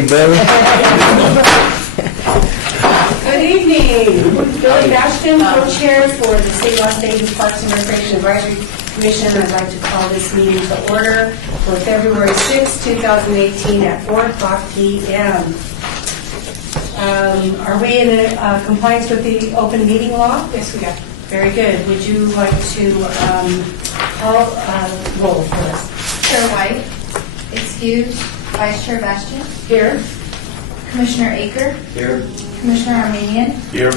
paid, brother. Good evening. Billy Ashton, co-chair for the State of Las Vegas Parks and Recreation Advisory Commission. I'd like to call this meeting to order for February 6, 2018 at 4 o'clock p.m. Are we in compliance with the open meeting law? Yes, we are. Very good. Would you like to call roll for us? Chair White, excused. Vice Chair Bastian. Here. Commissioner Aker. Here. Commissioner Armenian. Here.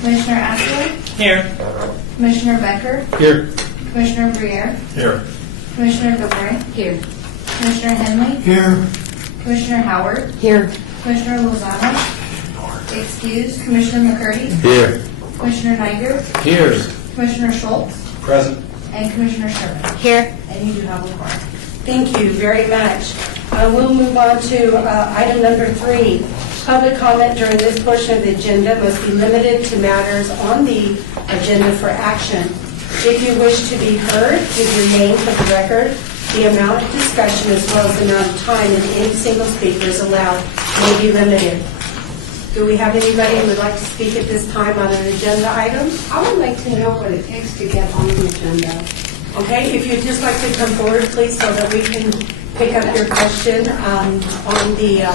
Commissioner Ashley. Here. Commissioner Becker. Here. Commissioner Briere. Here. Commissioner Gilmore. Here. Commissioner Henley. Here. Commissioner Howard. Here. Commissioner Lozano. Excused. Commissioner McCurdy. Here. Commissioner Niger. Here. Commissioner Schultz. Present. And Commissioner Sherman. Here. And you do have a quorum. Thank you very much. We'll move on to item number 3. Public comment during this portion of the agenda must be limited to matters on the agenda for action. If you wish to be heard, give your name for the record. The amount of discussion as well as the amount of time that any single speaker is allowed may be limited. Do we have anybody who would like to speak at this time on an agenda item? I would like to know what it takes to get on the agenda. Okay, if you'd just like to come forward, please, so that we can pick up your question on the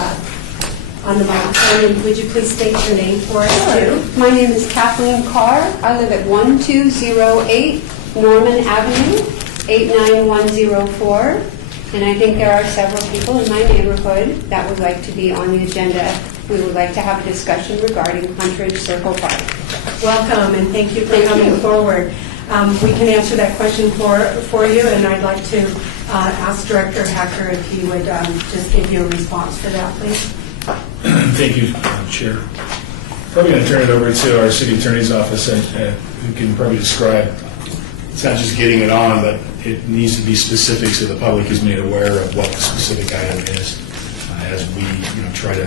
microphone. And would you please state your name for us, too? My name is Kathleen Carr. I live at 1208 Norman Avenue, 89104. And I think there are several people in my neighborhood that would like to be on the agenda. We would like to have a discussion regarding Huntridge Circle Park. Welcome, and thank you for coming forward. We can answer that question for you, and I'd like to ask Director Hacker if he would just give you a response for that, please. Thank you, Chair. Probably going to turn it over to our City Attorney's Office, who can probably describe, it's not just getting it on, but it needs to be specific so the public is made aware of what the specific item is as we try to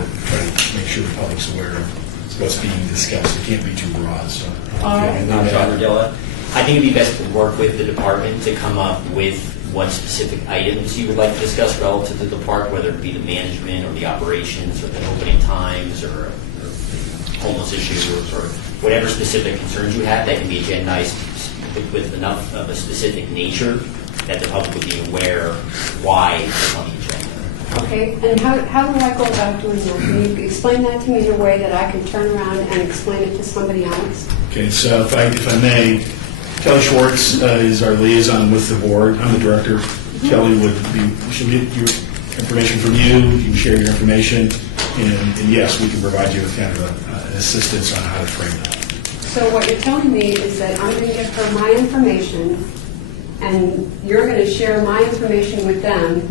make sure the public's aware of what's being discussed. It can't be too broad. So, I'm John Rodella. I think it'd be best to work with the department to come up with what specific items you would like to discuss relative to the park, whether it be the management or the operations or the opening times or homeless issues or whatever specific concerns you have that can be agendized with enough of a specific nature that the public would be aware why it's on the agenda. Okay, and how do I go about doing that? Can you explain that to me in a way that I can turn around and explain it to somebody else? Okay, so if I may, Kelly Schwartz is our liaison with the board. I'm the director. Kelly she'll get your information from you. You can share your information, and yes, we can provide you with kind of an assistance on how to frame that. So what you're telling me is that I'm going to give her my information, and you're going to share my information with them,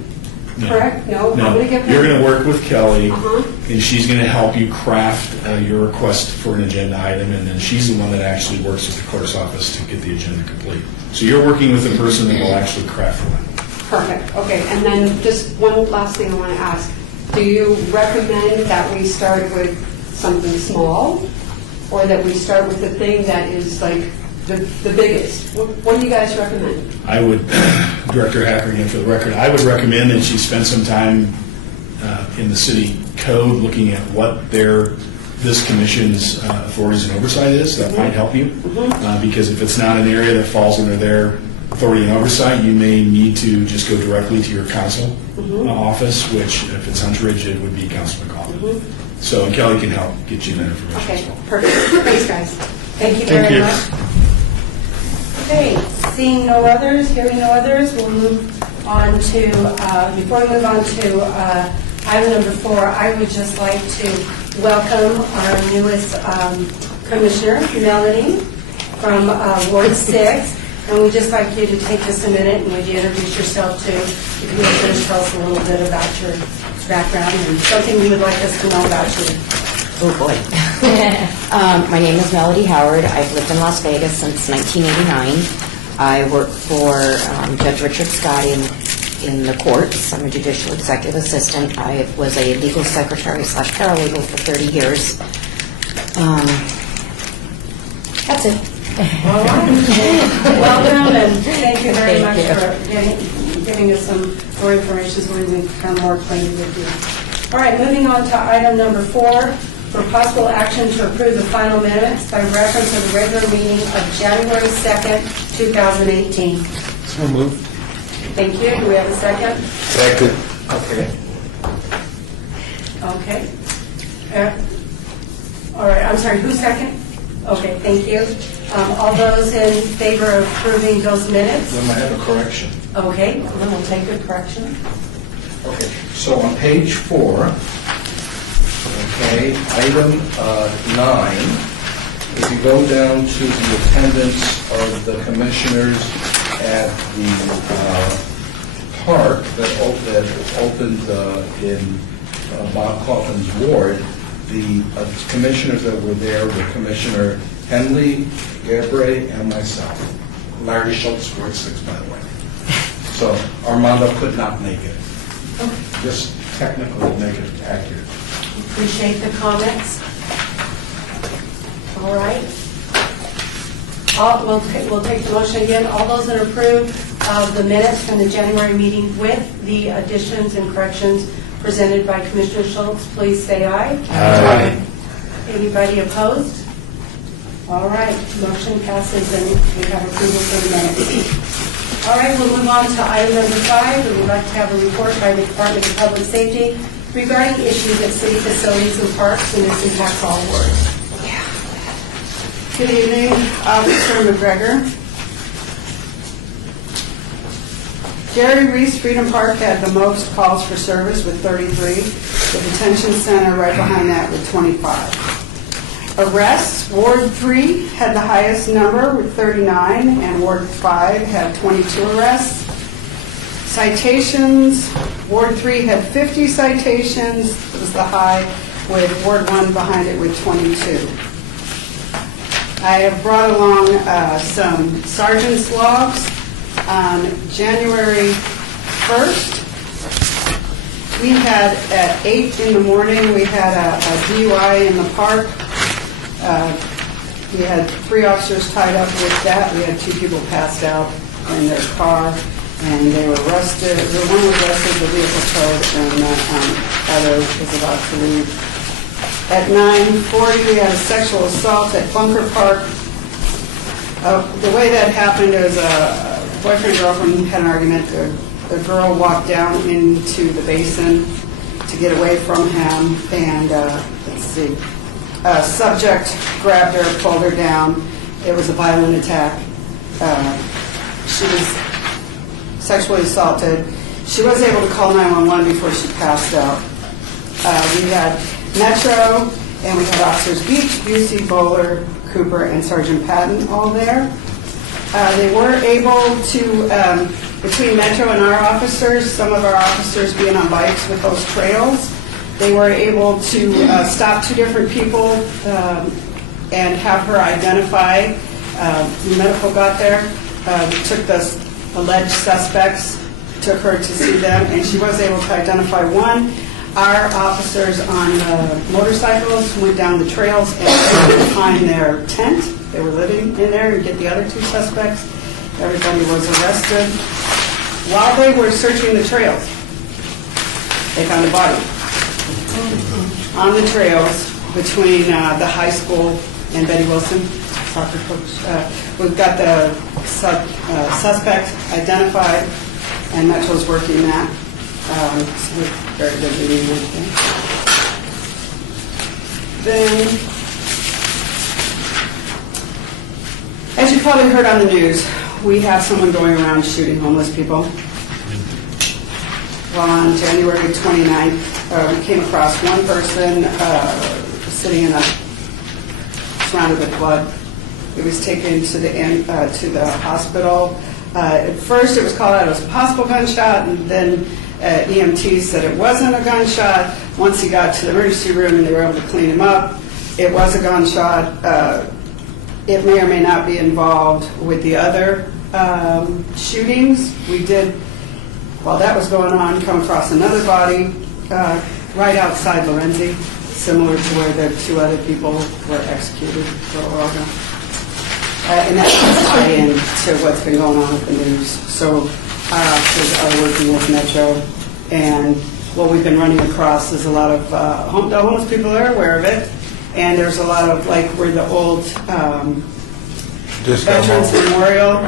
correct? No, I'm going to give her... You're going to work with Kelly, Uh-huh. and she's going to help you craft your request for an agenda item, and then she's the one that actually works with the clerk's office to get the agenda complete. So you're working with the person that will actually craft one. Perfect, okay. And then just one last thing I want to ask. Do you recommend that we start with something small, or that we start with the thing that is like the biggest? What do you guys recommend? I would, Director Hacker, again for the record, I would recommend that she spend some time in the city code looking at what this commission's authorities and oversight is. That might help you, because if it's not an area that falls under their authority and oversight, you may need to just go directly to your council office, which if it's Huntridge, it would be Councilman Coffin. So and Kelly can help get you that information as Okay, well. perfect. Thanks, guys. Thank you very Thank you. much. Okay, seeing no others, hearing no others, we'll move on to, before we move on to item number 4, I would just like to welcome our newest commissioner, Melanie, from Ward 6. And we'd just like you to take just a minute and would you introduce yourself to the commissioners, tell us a little bit about your background and something you would like us to know about you. Oh, boy. My name is Melody Howard. I've lived in Las Vegas since 1989. I work for Judge Richard Scott in the courts. I'm a judicial executive assistant. I was a legal secretary / paralegal for 30 years. That's it. All right. Welcome, and thank you very much Thank you. for giving us some more information so we can become more acquainted with you. All right, moving on to item number 4, for possible action to approve the final minutes by reference to the regular meeting of January 2nd, 2018. So moved. Thank you. Do we have a second? Second. Okay. All right, I'm sorry, who's second? Okay, thank you. All those in favor of approving those minutes? Then I have a correction. Okay, then we'll take the correction. Okay, so on page 4, okay, item 9, if you go down to the attendance of the commissioners at the park that opened in Bob Coffin's ward, the commissioners that were there were Commissioner Henley, Gabre, and myself. Larry Schultz, Ward 6, by the way. So Armando could not make it. Just technically make it accurate. Appreciate the comments. All right. We'll take the motion again. All those that approve of the minutes from the January meeting with the additions and corrections presented by Commissioner Schultz, please say aye. Aye. Anybody opposed? All right, motion passes and we have approval for the minutes. All right, we'll move on to item number 5. We would like to have a report by the Department of Public Safety regarding issues at city facilities and parks, and this impacts all wards. Good evening, Officer McGregor. Jerry Reese Freedom Park had the most calls for service with 33, the detention center right behind that with 25. Arrests, Ward 3 had the highest number with 39, and Ward 5 had 22 arrests. Citations, Ward 3 had 50 citations, it was the high, with Ward 1 behind it with 22. I have brought along some sergeant's logs. On January 1st, we had at 8 in the morning, we had a DUI in the park. We had 3 officers tied up with that. We had 2 people passed out in their car, and they were arrested. One was arrested, the vehicle towed, and the other was about to leave. At 9:40, we had a sexual assault at Bunker Park. The way that happened is a boyfriend and girlfriend had an argument. The girl walked down into the basin to get away from him, and let's see, a subject grabbed her, pulled her down. It was a violent attack. She was sexually assaulted. She was able to call 911 before she passed out. We had Metro, and we had Officers Beach, Busey, Bowler, Cooper, and Sergeant Patton all there. They were able to, between Metro and our officers, some of our officers being on bikes with those trails, they were able to stop 2 different people and have her identify. The medical got there, took the alleged suspects, took her to see them, and she was able to identify one. Our officers on motorcycles went down the trails and behind their tent. They were living in there and get the other 2 suspects. Everybody was arrested. While they were searching the trails, they found a body on the trails between the high school and Betty Wilson, soccer coach. We've got the suspect identified, and Metro's working that. So we're very good meeting with them. Then, as you probably heard on the news, we have someone going around shooting homeless people. Well, on January 29th, we came across one person sitting surrounded with blood. He was taken to the hospital. At first, it was called out as a possible gunshot, and then EMT said it wasn't a gunshot. Once he got to the emergency room and they were able to clean him up, it was a gunshot. It may or may not be involved with the other shootings. We did, while that was going on, come across another body right outside Lorenzi, similar to where the 2 other people were executed. And that does tie in to what's been going on with the news. So our officers are working with Metro and what we've been running across is a lot of the homeless people are aware of it, and there's a lot of, like, where the old Veterans Memorial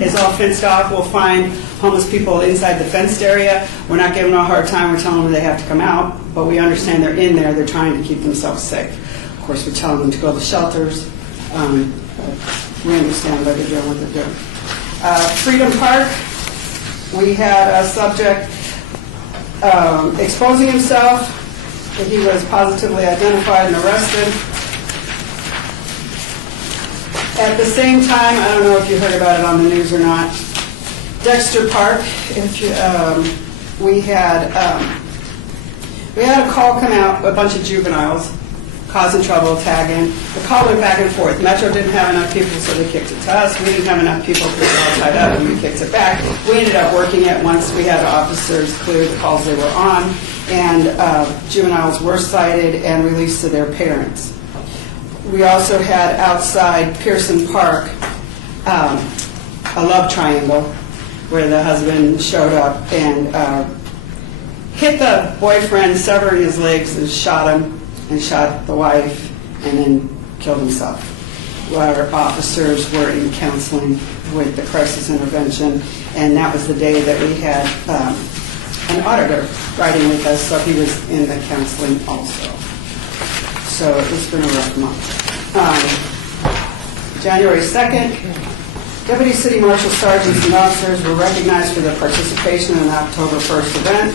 is all fenced off. We'll find homeless people inside the fenced area. We're not giving them a hard time. We're telling them they have to come out, but we understand they're in there. They're trying to keep themselves safe. Of course, we're telling them to go to shelters. We understand that they're doing what they're doing. Freedom Park, we had a subject exposing himself. He was positively identified and arrested. At the same time, I don't know if you heard about it on the news or not, Dexter Park, we had a call come out, a bunch of juveniles causing trouble, tagging. The call went back and forth. Metro didn't have enough people, so they kicked it to us. We didn't have enough people because we were all tied up, and we kicked it back. We ended up working it once we had officers clear the calls they were on, and juveniles were cited and released to their parents. We also had outside Pearson Park a love triangle where the husband showed up and hit the boyfriend, severing his legs, and shot him, and shot the wife, and then killed himself. Our officers were in counseling with the crisis intervention, and that was the day that we had an auditor riding with us, so he was in the counseling also. So it's been a rough month. January 2nd, Deputy City Marshal Sergeants and officers were recognized for their participation in the October 1st event.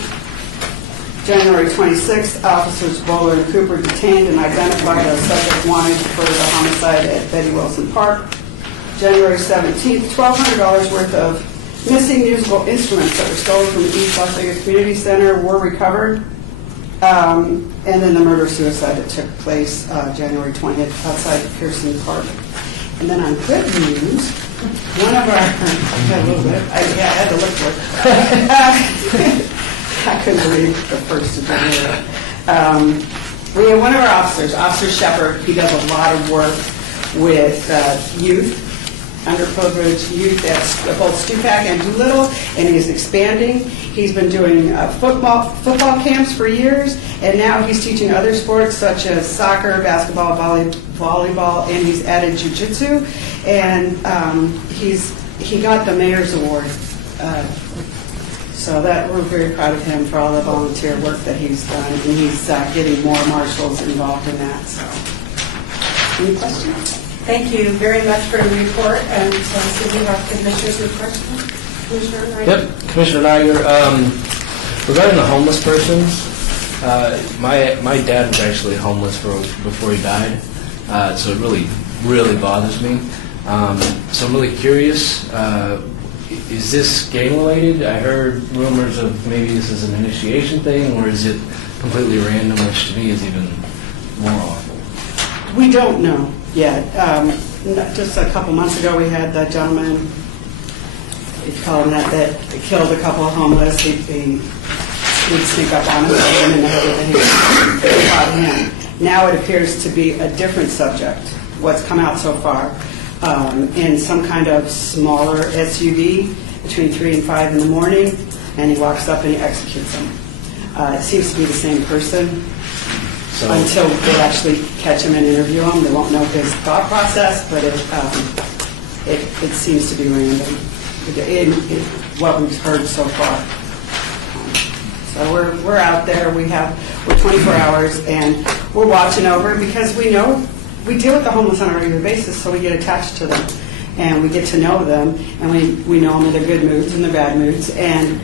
January 26th, officers Bowler and Cooper detained and identified a subject wanted for the homicide at Betty Wilson Park. January 17th, $1,200 worth of missing musical instruments that were stolen from the East Las Vegas Community Center were recovered. And then the murder-suicide that took place January 20th outside Pearson Park. And then on good news, one of our, I had a little bit, I had to look for it. I couldn't believe the 1st of January. We have one of our officers, Officer Shepard. He does a lot of work with youth, underprivileged youth at both Stupak and Doolittle, and he's expanding. He's been doing football camps for years, and now he's teaching other sports such as soccer, basketball, volleyball, and he's added jiu-jitsu. And he got the Mayor's Award. So that we're very proud of him for all the volunteer work that he's done, and he's getting more marshals involved in that. So, any questions? Thank you very much for your report, and so we have Commissioner's report. Commissioner Nygaard? Yep, Commissioner Nygaard. Regarding the homeless persons, my dad was actually homeless before he died, so it really bothers me. So I'm really curious, is this gang-related? I heard rumors of maybe this is an initiation thing, or is it completely random, which to me is even more awful? We don't know yet. Just a couple months ago, we had that gentleman, we call him that killed a couple of homeless. He'd sneak up on him, hit him in the head with a hand. They caught him. Now it appears to be a different subject, what's come out so far, in some kind of smaller SUV between 3 and 5 in the morning, and he walks up and he executes him. It seems to be the same person. So, Until they actually catch him and interview him, they won't know his thought process, but it seems to be random, what we've heard so far. So we're out there, we're 24 hours, and we're watching over, because we know, we deal with the homeless on a regular basis, so we get attached to them, and we get to know them, and we know them in their good moods and their bad moods, and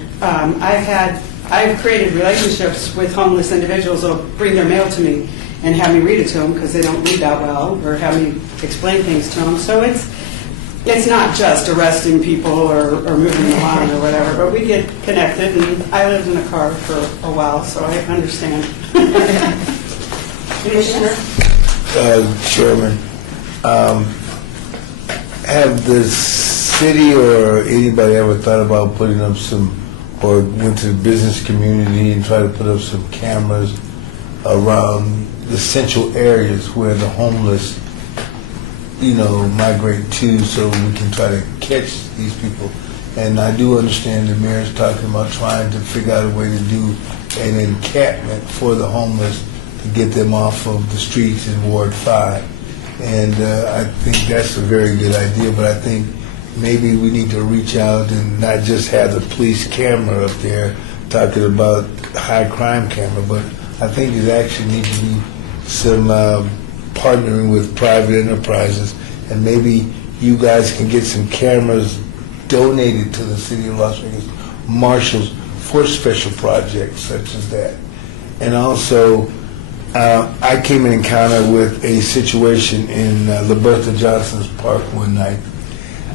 I've created relationships with homeless individuals who will bring their mail to me and have me read it to them because they don't read that well, or have me explain things to them. So it's not just arresting people or moving them along or whatever, but we get connected. And I lived in a car for a while, so I understand. Commissioner? Chairman, have the city or anybody ever thought about putting up or went to the business community and tried to put up some cameras around the central areas where the homeless, migrate to, so we can try to catch these people? And I do understand the mayor's talking about trying to figure out a way to do an encampment for the homeless to get them off of the streets in Ward 5. And I think that's a very good idea, but I think maybe we need to reach out and not just have the police camera up there talking about high crime camera, but I think there actually needs to be some partnering with private enterprises, and maybe you guys can get some cameras donated to the city of Las Vegas marshals for special projects such as that. And also, I came in encounter with a situation in Liberta Johnson's park one night.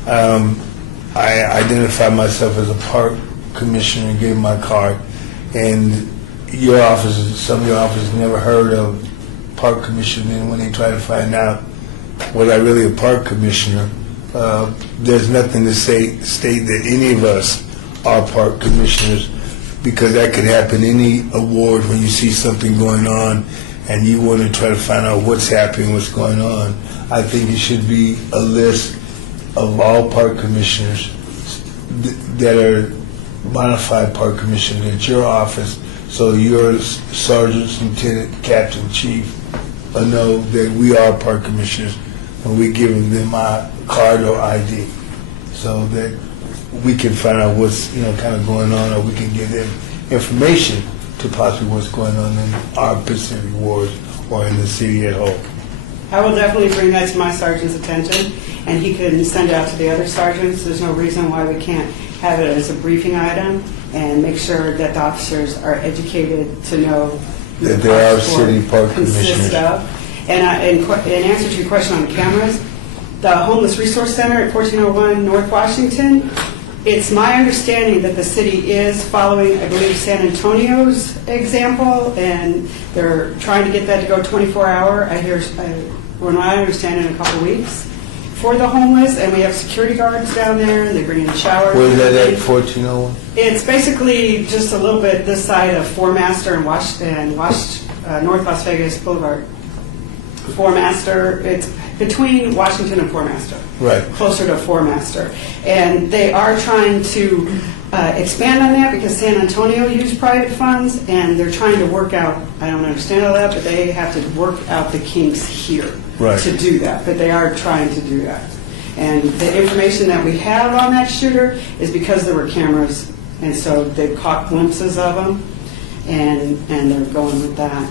I identified myself as a park commissioner and gave my card, and your offices, some of your offices never heard of park commissioner, and when they try to find out was I really a park commissioner, there's nothing to state that any of us are park commissioners, because that could happen any award when you see something going on and you want to try to find out what's happening, what's going on. I think it should be a list of all park commissioners that are modified park commissioners at your office, so your sergeants, lieutenant, captain, chief know that we are park commissioners, and we're giving them our card or ID, so that we can find out what's kind of going on, or we can give them information to possibly what's going on in our Pacific wards or in the city at whole. I will definitely bring that to my sergeant's attention, and he can send it out to the other sergeants. There's no reason why we can't have it as a briefing item and make sure that the officers are educated to know that there are city park commissioners. And in answer to your question on cameras, the Homeless Resource Center at 1401 North Washington, it's my understanding that the city is following, I believe, San Antonio's example, and they're trying to get that to go 24-hour. I hear, when I understand, in a couple weeks for the homeless, and we have security guards down there, and they bring in showers. Where's that at, 1401? It's basically just a little bit this side of Four Master and North Las Vegas Boulevard. Four Master, it's between Washington and Four Master. Right. Closer to Four Master. And they are trying to expand on that because San Antonio used private funds, and they're trying to work out, I don't understand all that, but they have to work out the kinks here to do that. But they are trying to do that. And the information that we have on that shooter is because there were cameras, and so they've caught glimpses of them, and they're going with that.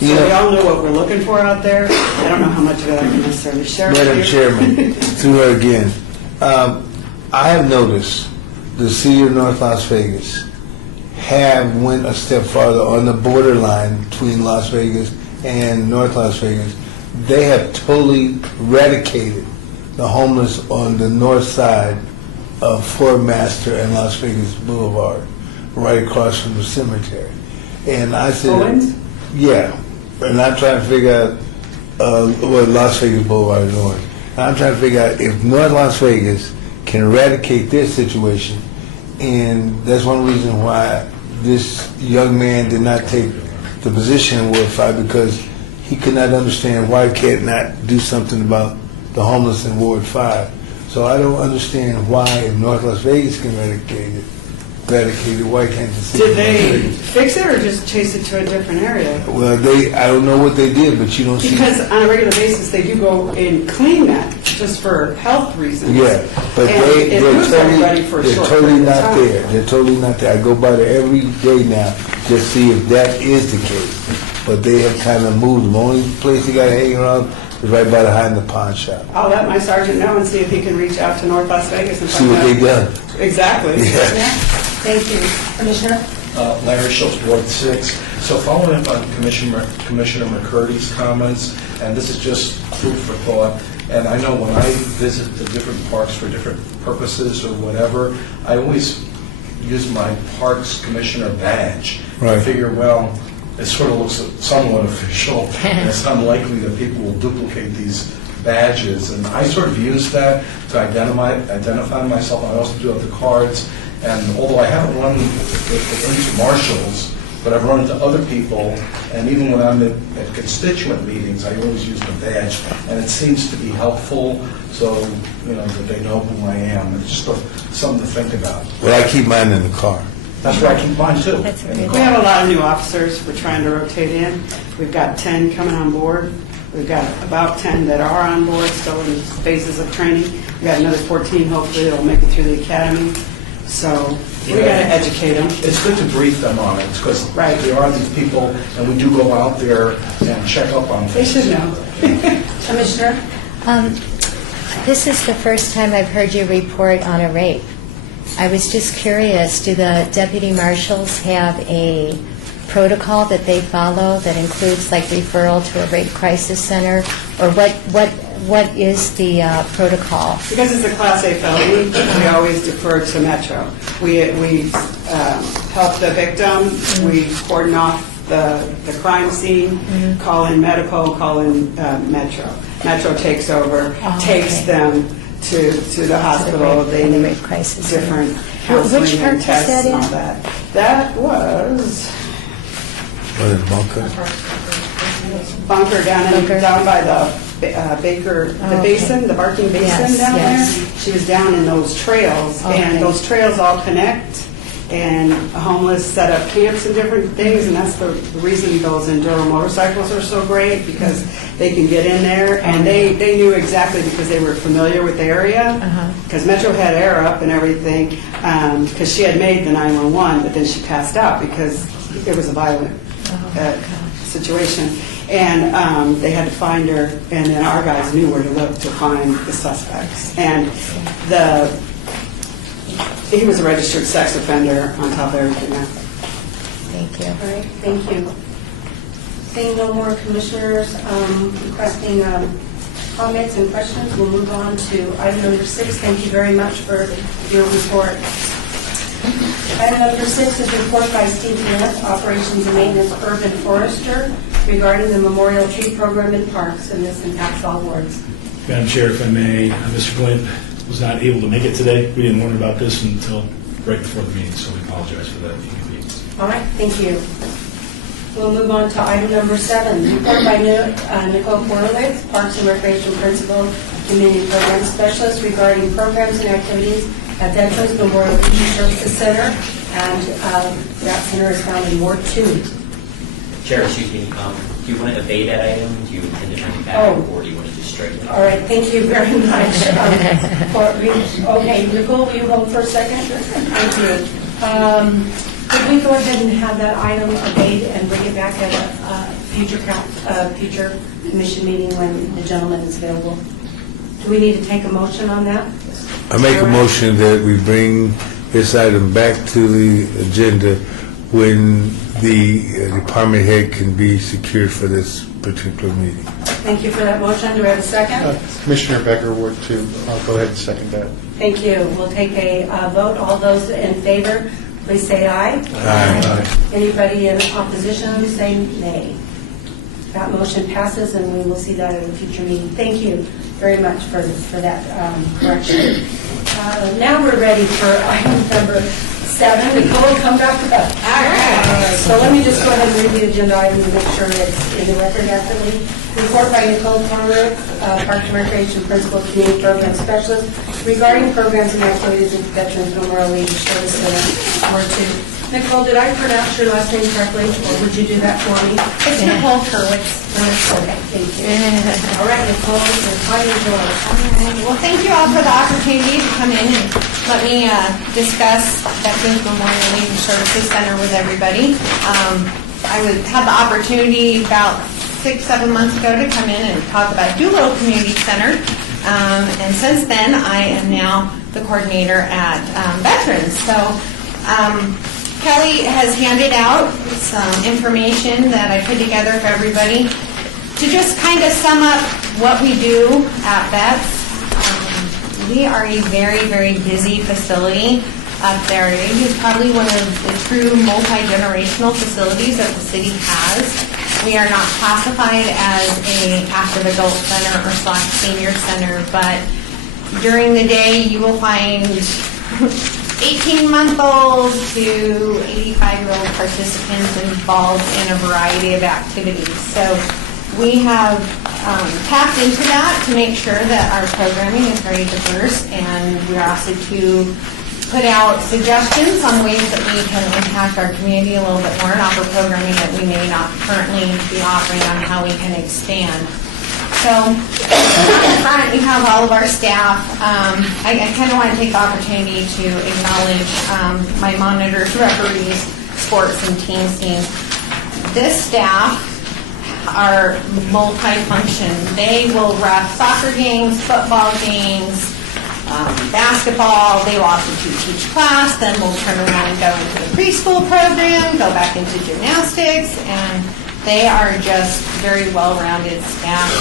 So we all know what we're looking for out there. I don't know how much of it I can necessarily share with you. Madam Chairman, through her again, I have noticed the city of North Las Vegas have went a step farther on the borderline between Las Vegas and North Las Vegas. They have totally eradicated the homeless on the north side of Fort Master and Las Vegas Boulevard, right across from the cemetery. And I said, Owens? Yeah, and I'm trying to figure out what Las Vegas Boulevard is on. And I'm trying to figure out if North Las Vegas can eradicate their situation, and that's one reason why this young man did not take the position in Ward 5, because he could not understand why he can't not do something about the homeless in Ward 5. So I don't understand why if North Las Vegas can eradicate it, why can't the city? Did they fix it or just chase it to a different area? Well, I don't know what they did, but you don't see. Because on a regular basis, they do go and clean that just for health reasons. Yeah, but And they're totally not time. there. They're totally not there. I go by there every day now to see if that is the case. But they have kind of moved them. The only place they got to hang around is right by behind the pawn shop. I'll let my sergeant know and see if he can reach out to North Las Vegas and See find what out. they done. Exactly. Yeah. Thank you. Commissioner? Larry Schultz, Ward 6. So following up on Commissioner McCurdy's comments, and this is just food for thought, and I know when I visit the different parks for different purposes or whatever, I always use my Parks Commissioner badge. I figure, well, it sort of looks somewhat official, and it's unlikely that people will duplicate these badges, and I sort of use that to identify myself. I also do have the cards. And although I haven't run into marshals, but I've run into other people, and even when I'm at constituent meetings, I always use the badge, and it seems to be helpful, so that they know who I am. It's just something to think about. Well, I keep mine in the car. That's where I keep mine too. That's very We have a lot of new officers we're trying to rotate in. We've got 10 coming on board. We've got about 10 that are on board, still in phases of training. We've got another 14, hopefully, that'll make it through the academy. So we got to educate them. It's good to brief them on it, because Right. there are these people, and we do go out there and check up on They things. should know. Commissioner? This is the first time I've heard you report on a rape. I was just curious, do the deputy marshals have a protocol that they follow that includes like referral to a rape crisis center? Or what is the protocol? Because it's a Class A felony, we always defer to Metro. We help the victim, we cordon off the crime scene, call in medical, call in Metro. Metro takes over, takes okay. them to the hospital. They the need rape crisis different center. Which counseling park and was tests that and in? all that. That was What is Bunker? Bunker Bunker. down by the Baker, the Okay. basin, the Barking Basin Yes, down yes. there. She was down in those trails, Okay. and those trails all connect, and homeless set up camps and different things, and that's the reason those Enduro motorcycles are so great, because they can get in there, and they knew exactly, because they were familiar with the area, because Metro had air up and everything, because she had made the 911, but then she passed out because it was a violent situation. And they had to find her, and then our guys knew where to look to find the suspects. And he was a registered sex offender on top of everything else. Thank you. All right, thank you. Seeing no more commissioners requesting comments and questions, we'll move on to item number 6. Thank you very much for your report. Item number 6 is report by Steve Smith, Operations and Maintenance Urban Forester, regarding the Memorial Tree Program in parks, and this impacts all wards. Madam Chair, if I may, Mr. Glynn was not able to make it today. We didn't learn about this until right before the meeting, so we apologize for that inconvenience. All right, thank you. We'll move on to item number 7, report by Nicole Horowitz, Parks and Recreation Principal, Community Program Specialist, regarding programs and activities at Veterans Memorial Leisure Services Center, and that center is found in Ward 2. Chair, excuse me, do you want to obey that item? Do you intend to bring it back, Oh. or do you want to just strike it? All right, thank you very much. Okay, Nicole, will you hold for a second? Thank you. Could we go ahead and have that item obeyed and bring it back at a future commission meeting when the gentleman is available? Do we need to take a motion on that? I make a motion that we bring this item back to the agenda when the department head can be secured for this particular meeting. Thank you for that motion. Do we have a second? Commissioner Becker, Ward 2. I'll go ahead and second that. Thank you. We'll take a vote. All those in favor, please say aye. Aye. Anybody in opposition, say nay. That motion passes, and we will see that at a future meeting. Thank you very much for that correction. Now we're ready for item number 7. Nicole, come back up. All right. So let me just go ahead and read the agenda item and make sure it's in the record accurately. Report by Nicole Horowitz, Parks and Recreation Principal, Community Program Specialist, regarding programs and activities at Veterans Memorial Leisure Service Center, Ward 2. Nicole, did I pronounce your last name correctly, or would you do that for me? It's Nicole Hurwitz. Okay, thank you. All right, Nicole, your time is yours. Well, thank you all for the opportunity to come in and let me discuss Veterans Memorial Leisure Services Center with everybody. I had the opportunity about 6-7 months ago to come in and talk about Doolittle Community Center, and since then I am now the coordinator at Veterans. So Kelly has handed out some information that I put together for everybody to just kind of sum up what we do at Vets. We are a very, very busy facility up there. It is probably one of the true multi-generational facilities that the city has. We are not classified as a active adult center or / senior center, but during the day you will find 18-month-olds to 85-year-old participants involved in a variety of activities. So we have tapped into that to make sure that our programming is very diverse, and we're also to put out suggestions on ways that we can impact our community a little bit more and offer programming that we may not currently be offering on how we can expand. So, on the front, we have all of our staff. I kind of want to take the opportunity to acknowledge my monitors, referees, sports, and team teams. This staff are multi-function. They will ref soccer games, football games, basketball. They will also teach class. Then we'll turn around and go into the preschool program, go back into gymnastics, and they are just very well-rounded staff.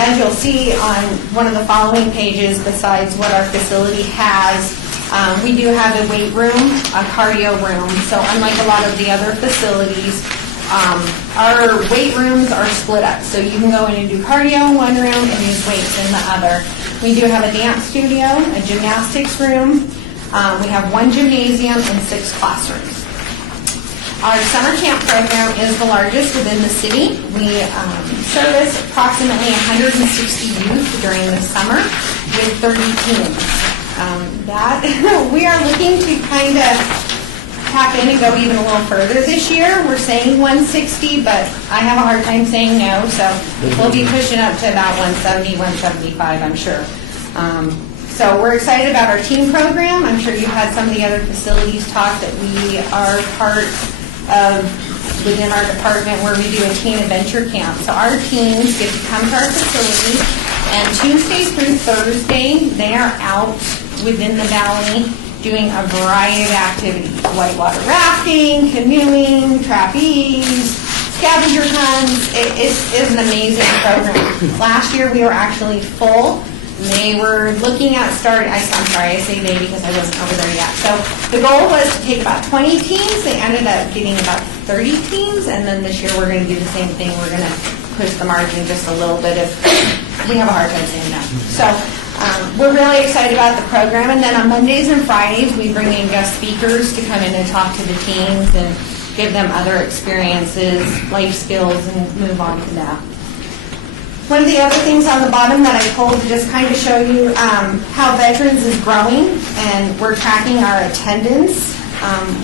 As you'll see on one of the following pages, besides what our facility has, we do have a weight room, a cardio room. So unlike a lot of the other facilities, our weight rooms are split up. So you can go in and do cardio in one room and use weights in the other. We do have a dance studio, a gymnastics room. We have one gymnasium and 6 classrooms. Our summer camp program is the largest within the city. We service approximately 160 youth during the summer with 30 teams. We are looking to kind of tap in and go even a little further this year. We're saying 160, but I have a hard time saying no, so we'll be pushing up to about 170, 175, I'm sure. So we're excited about our team program. I'm sure you've had some of the other facilities talk that we are part of within our department where we do a teen adventure camp. So our teens get to come to our facility, and Tuesday through Thursday, they are out within the valley doing a variety of activities: whitewater rafting, canoeing, trapeze, scavenger hunts. It is an amazing program. Last year we were actually full. They were looking at starting, I'm sorry, I say they because I wasn't over there yet. So the goal was to take about 20 teams. They ended up getting about 30 teams, and then this year we're going to do the same thing. We're going to push the margin just a little bit if we have a hard time saying no. So we're really excited about the program. And then on Mondays and Fridays, we bring in guest speakers to come in and talk to the teams and give them other experiences, life skills, and move on to that. One of the other things on the bottom that I pulled to just kind of show you how Veterans is growing, and we're tracking our attendance.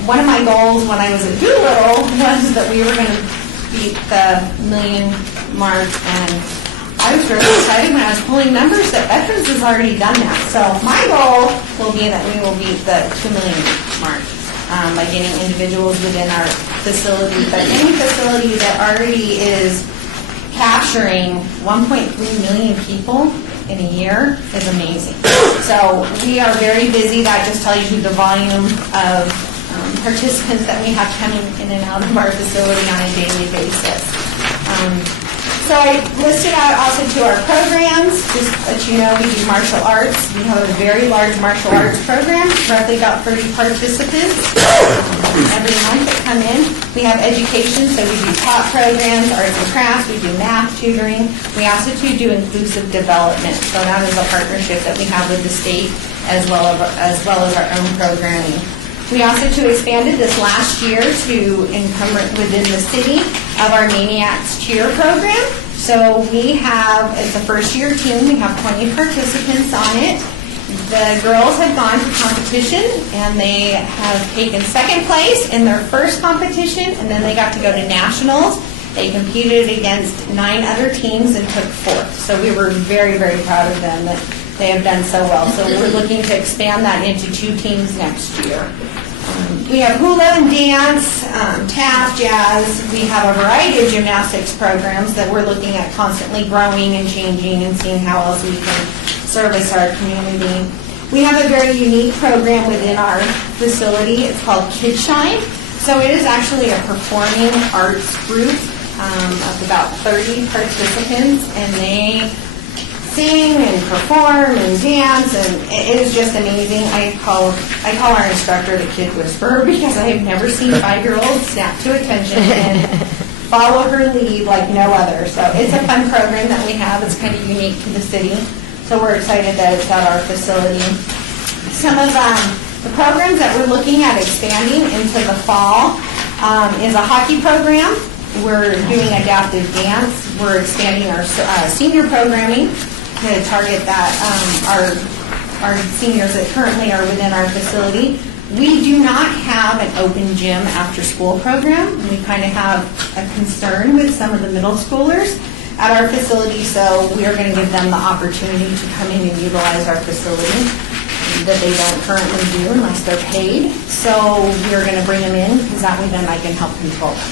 One of my goals when I was at Doolittle was that we were going to beat the million mark, and I was really excited when I was pulling numbers that Veterans has already done that. So my goal will be that we will beat the 2 million mark by getting individuals within our facility. But any facility that already is capturing 1.3 million people in a year is amazing. So we are very busy. That just tells you the volume of participants that we have coming in and out of our facility on a daily basis. So I listed out also to our programs, just to let you know, we do martial arts. We have a very large martial arts program, roughly about 30 participants every month that come in. We have education, so we do top programs, arts and crafts, we do math tutoring. We also do inclusive development, so that is a partnership that we have with the state as well as our own programming. We also expanded this last year to encumber within the city of our Maniacs Cheer program. So we have, it's a first-year team, we have 20 participants on it. The girls have gone to competition, and they have taken second place in their first competition, and then they got to go to nationals. They competed against 9 other teams and took 4th. So we were very, very proud of them that they have done so well. So we're looking to expand that into 2 teams next year. We have hula and dance, tap, jazz. We have a variety of gymnastics programs that we're looking at constantly growing and changing and seeing how else we can service our community. We have a very unique program within our facility. It's called Kid Shine. So it is actually a performing arts group of about 30 participants, and they sing and perform and dance, and it is just amazing. I call our instructor the Kid Whisperer because I have never seen 5-year-olds snap to attention and follow her lead like no other. So it's a fun program that we have. It's kind of unique to the city. So we're excited that it's at our facility. Some of the programs that we're looking at expanding into the fall is a hockey program. We're doing adaptive dance. We're expanding our senior programming to target that our our seniors that currently are within our facility. We do not have an open gym after-school program. We kind of have a concern with some of the middle schoolers at our facility, so we are going to give them the opportunity to come in and utilize our facility that they don't currently do unless they're paid. So we're going to bring them in because that way then I can help control them.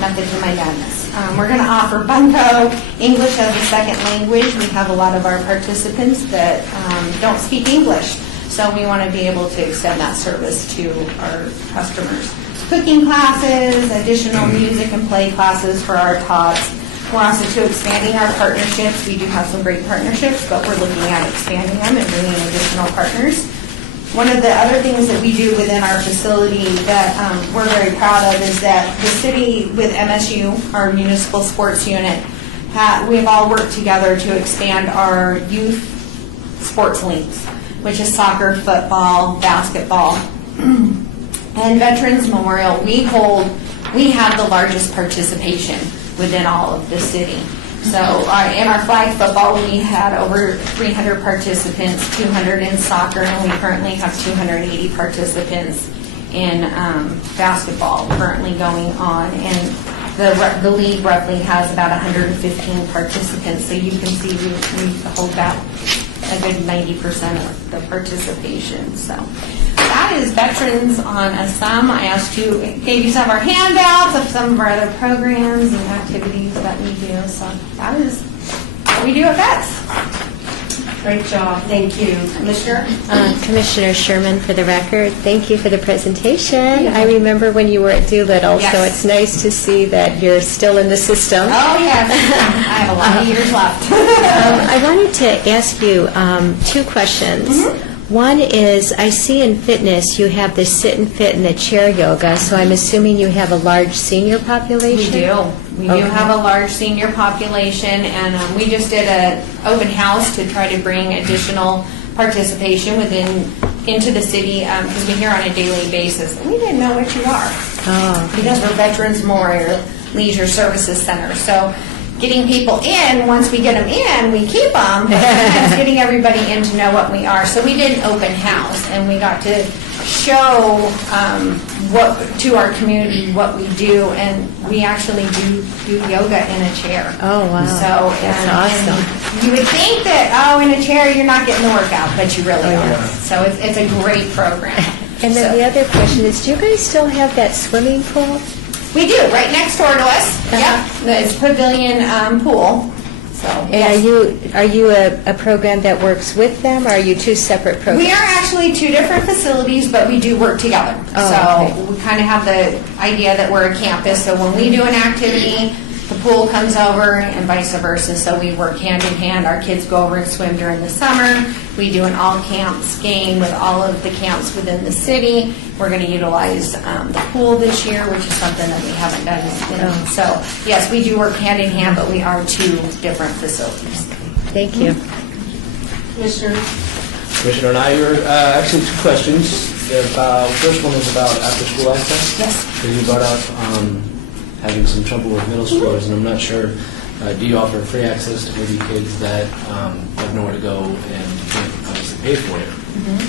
Method to my madness. We're going to offer Bunko, English as a second language. We have a lot of our participants that don't speak English, so we want to be able to extend that service to our customers. Cooking classes, additional music and play classes for our tots. We're also to expanding our partnerships. We do have some great partnerships, but we're looking at expanding them and bringing additional partners. One of the other things that we do within our facility that we're very proud of is that the city with MSU, our municipal sports unit, we've all worked together to expand our youth sports leagues, which is soccer, football, basketball. And Veterans Memorial, we have the largest participation within all of the city. So in our flag football, we had over 300 participants, 200 in soccer, and we currently have 280 participants in basketball currently going on. And the league roughly has about 115 participants, so you can see we hold about a good 90% of the participation. So that is Veterans on a Sum. I gave you some of our handouts of some of our other programs and activities that we do. So that is what we do at Vets. Great job, thank you. Commissioner? Commissioner Sherman, for the record, thank you for the presentation. I remember when you were at Doolittle, so Yes. it's nice to see that you're still in the system. Oh, yes. I have a lot of years left. I wanted to ask you two questions. One is, I see in fitness you have the sit and fit and the chair yoga, so I'm assuming you have a large senior population? We do. We do have a large senior population, and we just did an open house to try to bring additional participation into the city, because we hear on a daily basis, and we didn't know what you are. Oh. Because we're Veterans Memorial Leisure Services Center. So getting people in, once we get them in, we keep them, but sometimes getting everybody in to know what we are. So we did an open house, and we got to show to our community what we do, and we actually do yoga in a chair. Oh, wow. So That's and awesome. you would think that, in a chair you're not getting the workout, but you really are. So it's a great program. And then So- the other question is, do you guys still have that swimming pool? We do, right next door to us. Yep, it's Pavilion Pool. So, And yes. are you a program that works with them, or are you two separate programs? We are actually two different facilities, but we do work together. Oh, So okay. we kind of have the idea that we're a campus, so when we do an activity, the pool comes over and vice versa, so we work hand in hand. Our kids go over and swim during the summer. We do an all-camps game with all of the camps within the city. We're going to utilize the pool this year, which is something that we haven't done. So, yes, we do work hand in hand, but we are two different facilities. Thank you. Commissioner? Commissioner and I are actually two questions. First one is about after-school access. Yes. Because you brought up having some trouble with middle schoolers, and I'm not sure, do you offer free access to maybe kids that have nowhere to go and can't obviously pay for it?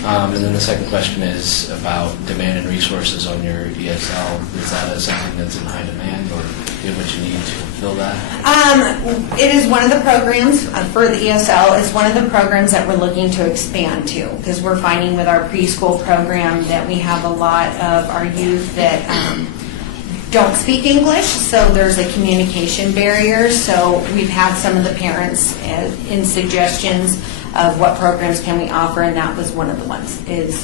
And then the second question is about demand and resources on your ESL. Is that something that's in high demand, or do you have what you need to fill that? It is one of the programs for the ESL, is one of the programs that we're looking to expand to, because we're finding with our preschool program that we have a lot of our youth that don't speak English, so there's a communication barrier. So we've had some of the parents in suggestions of what programs can we offer, and that was one of the ones, is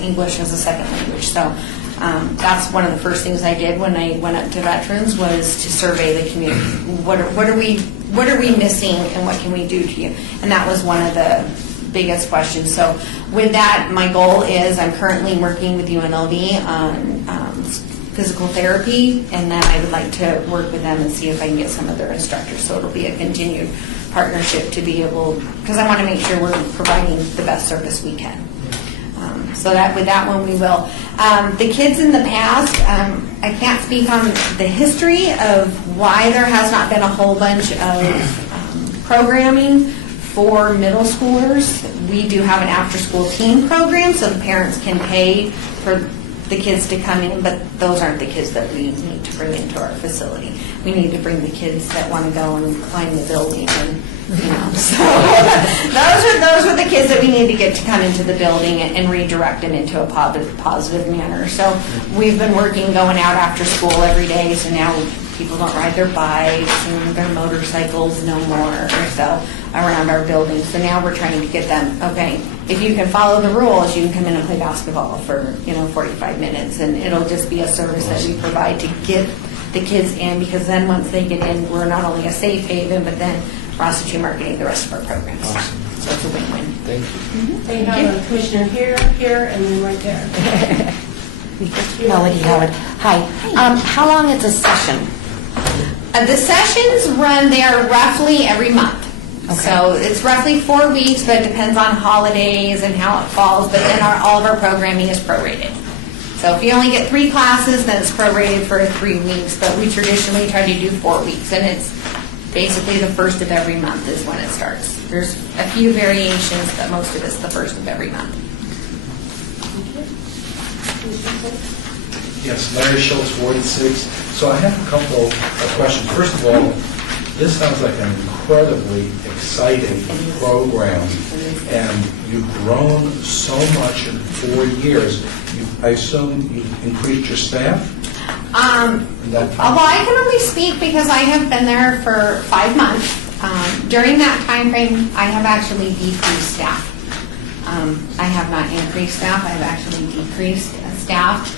English as a second language. So that's one of the first things I did when I went up to Veterans, was to survey the community. What are we missing, and what can we do to you? And that was one of the biggest questions. So with that, my goal is, I'm currently working with UNLV on physical therapy, and then I would like to work with them and see if I can get some of their instructors. So it'll be a continued partnership to be able, because I want to make sure we're providing the best service we can. So that with that one we will. The kids in the past, I can't speak on the history of why there has not been a whole bunch of programming for middle schoolers, we do have an after-school teen program, so the parents can pay for the kids to come in, but those aren't the kids that we need to bring into our facility. We need to bring the kids that want to go and climb the building, and so those are the kids that we need to get to come into the building and redirect them into a positive manner. So we've been working, going out after school every day, so now people don't ride their bikes and their motorcycles no more, so around our building. So now we're trying to get them, okay, if you can follow the rules, you can come in and play basketball for 45 minutes, and it'll just be a service that we provide to get the kids in, because then once they get in, we're not only a safe haven, but then we're also to marketing the rest of our programs. Awesome. So it's a win-win. Thank you. They have a commissioner here, and then right there. Melody Howard. Hi. How long is a session? The sessions run there roughly every month. Okay. So it's roughly 4 weeks, but it depends on holidays and how it falls, but then all of our programming is prorated. So if you only get 3 classes, then it's prorated for 3 weeks, but we traditionally try to do 4 weeks, and it's basically the first of every month is when it starts. There's a few variations, but most of it's the first of every month. Yes, Larry Schultz, Ward 6. So I have a couple of questions. First of all, this sounds like an incredibly exciting program, and you've grown so much in 4 years. I assume you've increased your staff? In that time? Although I can only speak because I have been there for 5 months. During that time frame, I have actually decreased staff. I have not increased staff. I have actually decreased staff.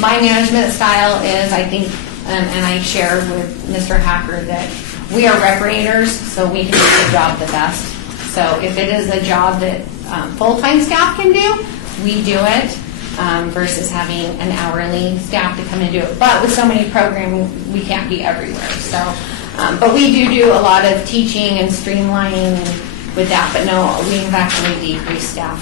My management style is, I think, and I shared with Mr. Hacker, that we are recreators, so we can do the job the best. So if it is a job that full-time staff can do, we do it, versus having an hourly staff to come and do it. But with so many programming, we can't be everywhere. So, but we do a lot of teaching and streamlining with that. But no, we have actually decreased staff.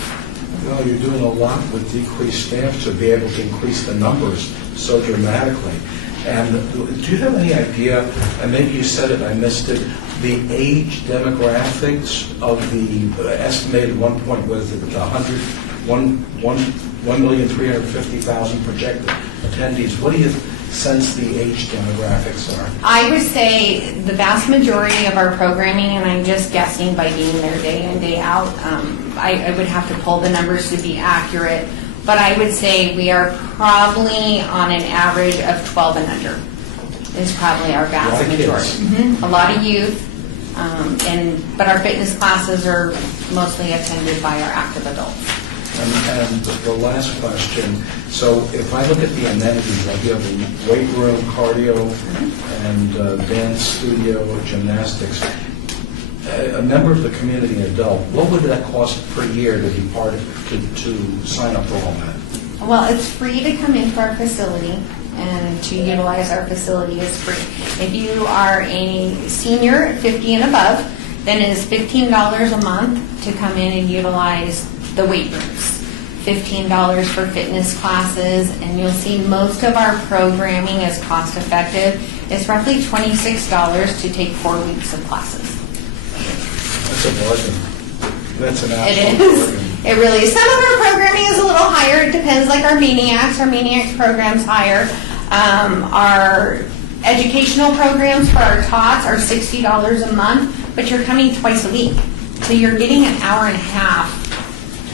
Well, you're doing a lot with decreased staff to be able to increase the numbers so dramatically. And do you have any idea, and maybe you said it, I missed it, the age demographics of the estimated 1,350,000 projected attendees? What do you sense the age demographics are? I would say the vast majority of our programming, and I'm just guessing by being there day in, day out, I would have to pull the numbers to be accurate, but I would say we are probably on an average of 12 and under is probably our vast majority. A lot of youth, but our fitness classes are mostly attended by our active adults. And the last question, so if I look at the amenities, like you have a weight room, cardio, and dance studio, gymnastics, a member of the community adult, what would that cost per year to be part of, to sign up for all that? Well, it's free to come into our facility, and to utilize our facility is free. If you are a senior, 50 and above, then it is $15 a month to come in and utilize the weight rooms. $15 for fitness classes, and you'll see most of our programming is cost effective. It's roughly $26 to take 4 weeks of classes. That's a bargain. That's an It absolute is. bargain. It really is. Some of our programming is a little higher. It depends, like our Maniacs program's higher. Our educational programs for our tots are $60 a month, but you're coming twice a week. So you're getting an hour and a half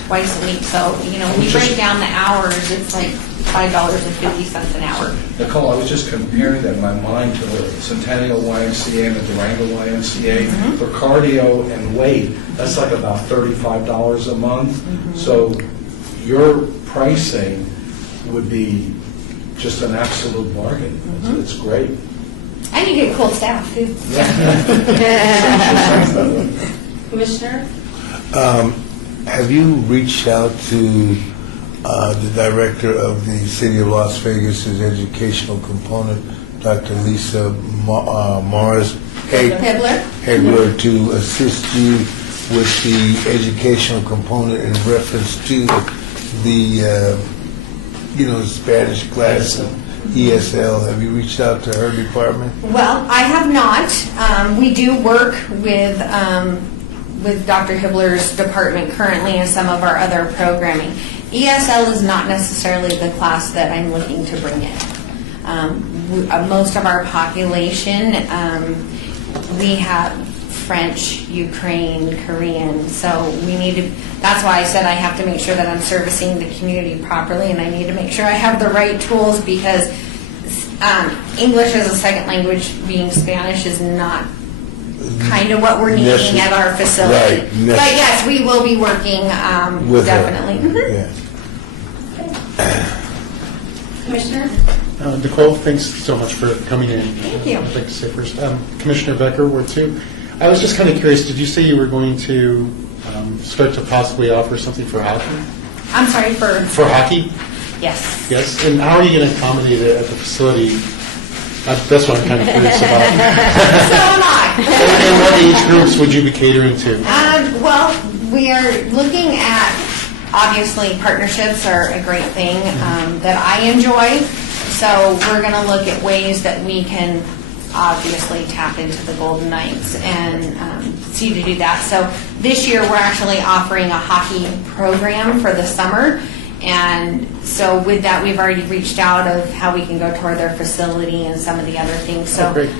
twice a week. So, we break down the hours, it's like $5.50 an hour. Nicole, I was just comparing that in my mind to the Centennial YMCA and the Durango YMCA. For cardio and weight, that's like about $35 a month. So your pricing would be just an absolute bargain. It's great. And you get cool staff, too. Commissioner? Have you reached out to the director of the City of Las Vegas's educational component, Dr. Lisa Morris Hegler, to assist you with the educational component in reference to the Spanish class and ESL? Have you reached out to her department? Well, I have not. We do work with with Dr. Hibbler's department currently and some of our other programming. ESL is not necessarily the class that I'm looking to bring in. Most of our population, we have French, Ukraine, Korean, so we need to, that's why I said I have to make sure that I'm servicing the community properly, and I need to make sure I have the right tools, because English as a second language, being Spanish, is not kind of what we're needing at our facility. Right. But yes, we will be working With her. definitely. Mhm. Yeah. Commissioner? Nicole, thanks so much for coming in. Thank you. I'd like to say first, Commissioner Becker, Ward 2. I was just kind of curious, did you say you were going to start to possibly offer something for hockey? I'm sorry for, For hockey? yes. Yes, and how are you going to accommodate it at the facility? That's what I'm kind of curious about. So am I. And what age groups would you be catering to? Well, we are looking at, obviously, partnerships are a great thing that I enjoy. So we're going to look at ways that we can obviously tap into the Golden Knights and see to do that. So this year we're actually offering a hockey program for the summer. And so with that, we've already reached out of how we can go toward their facility and some of the other things. So great.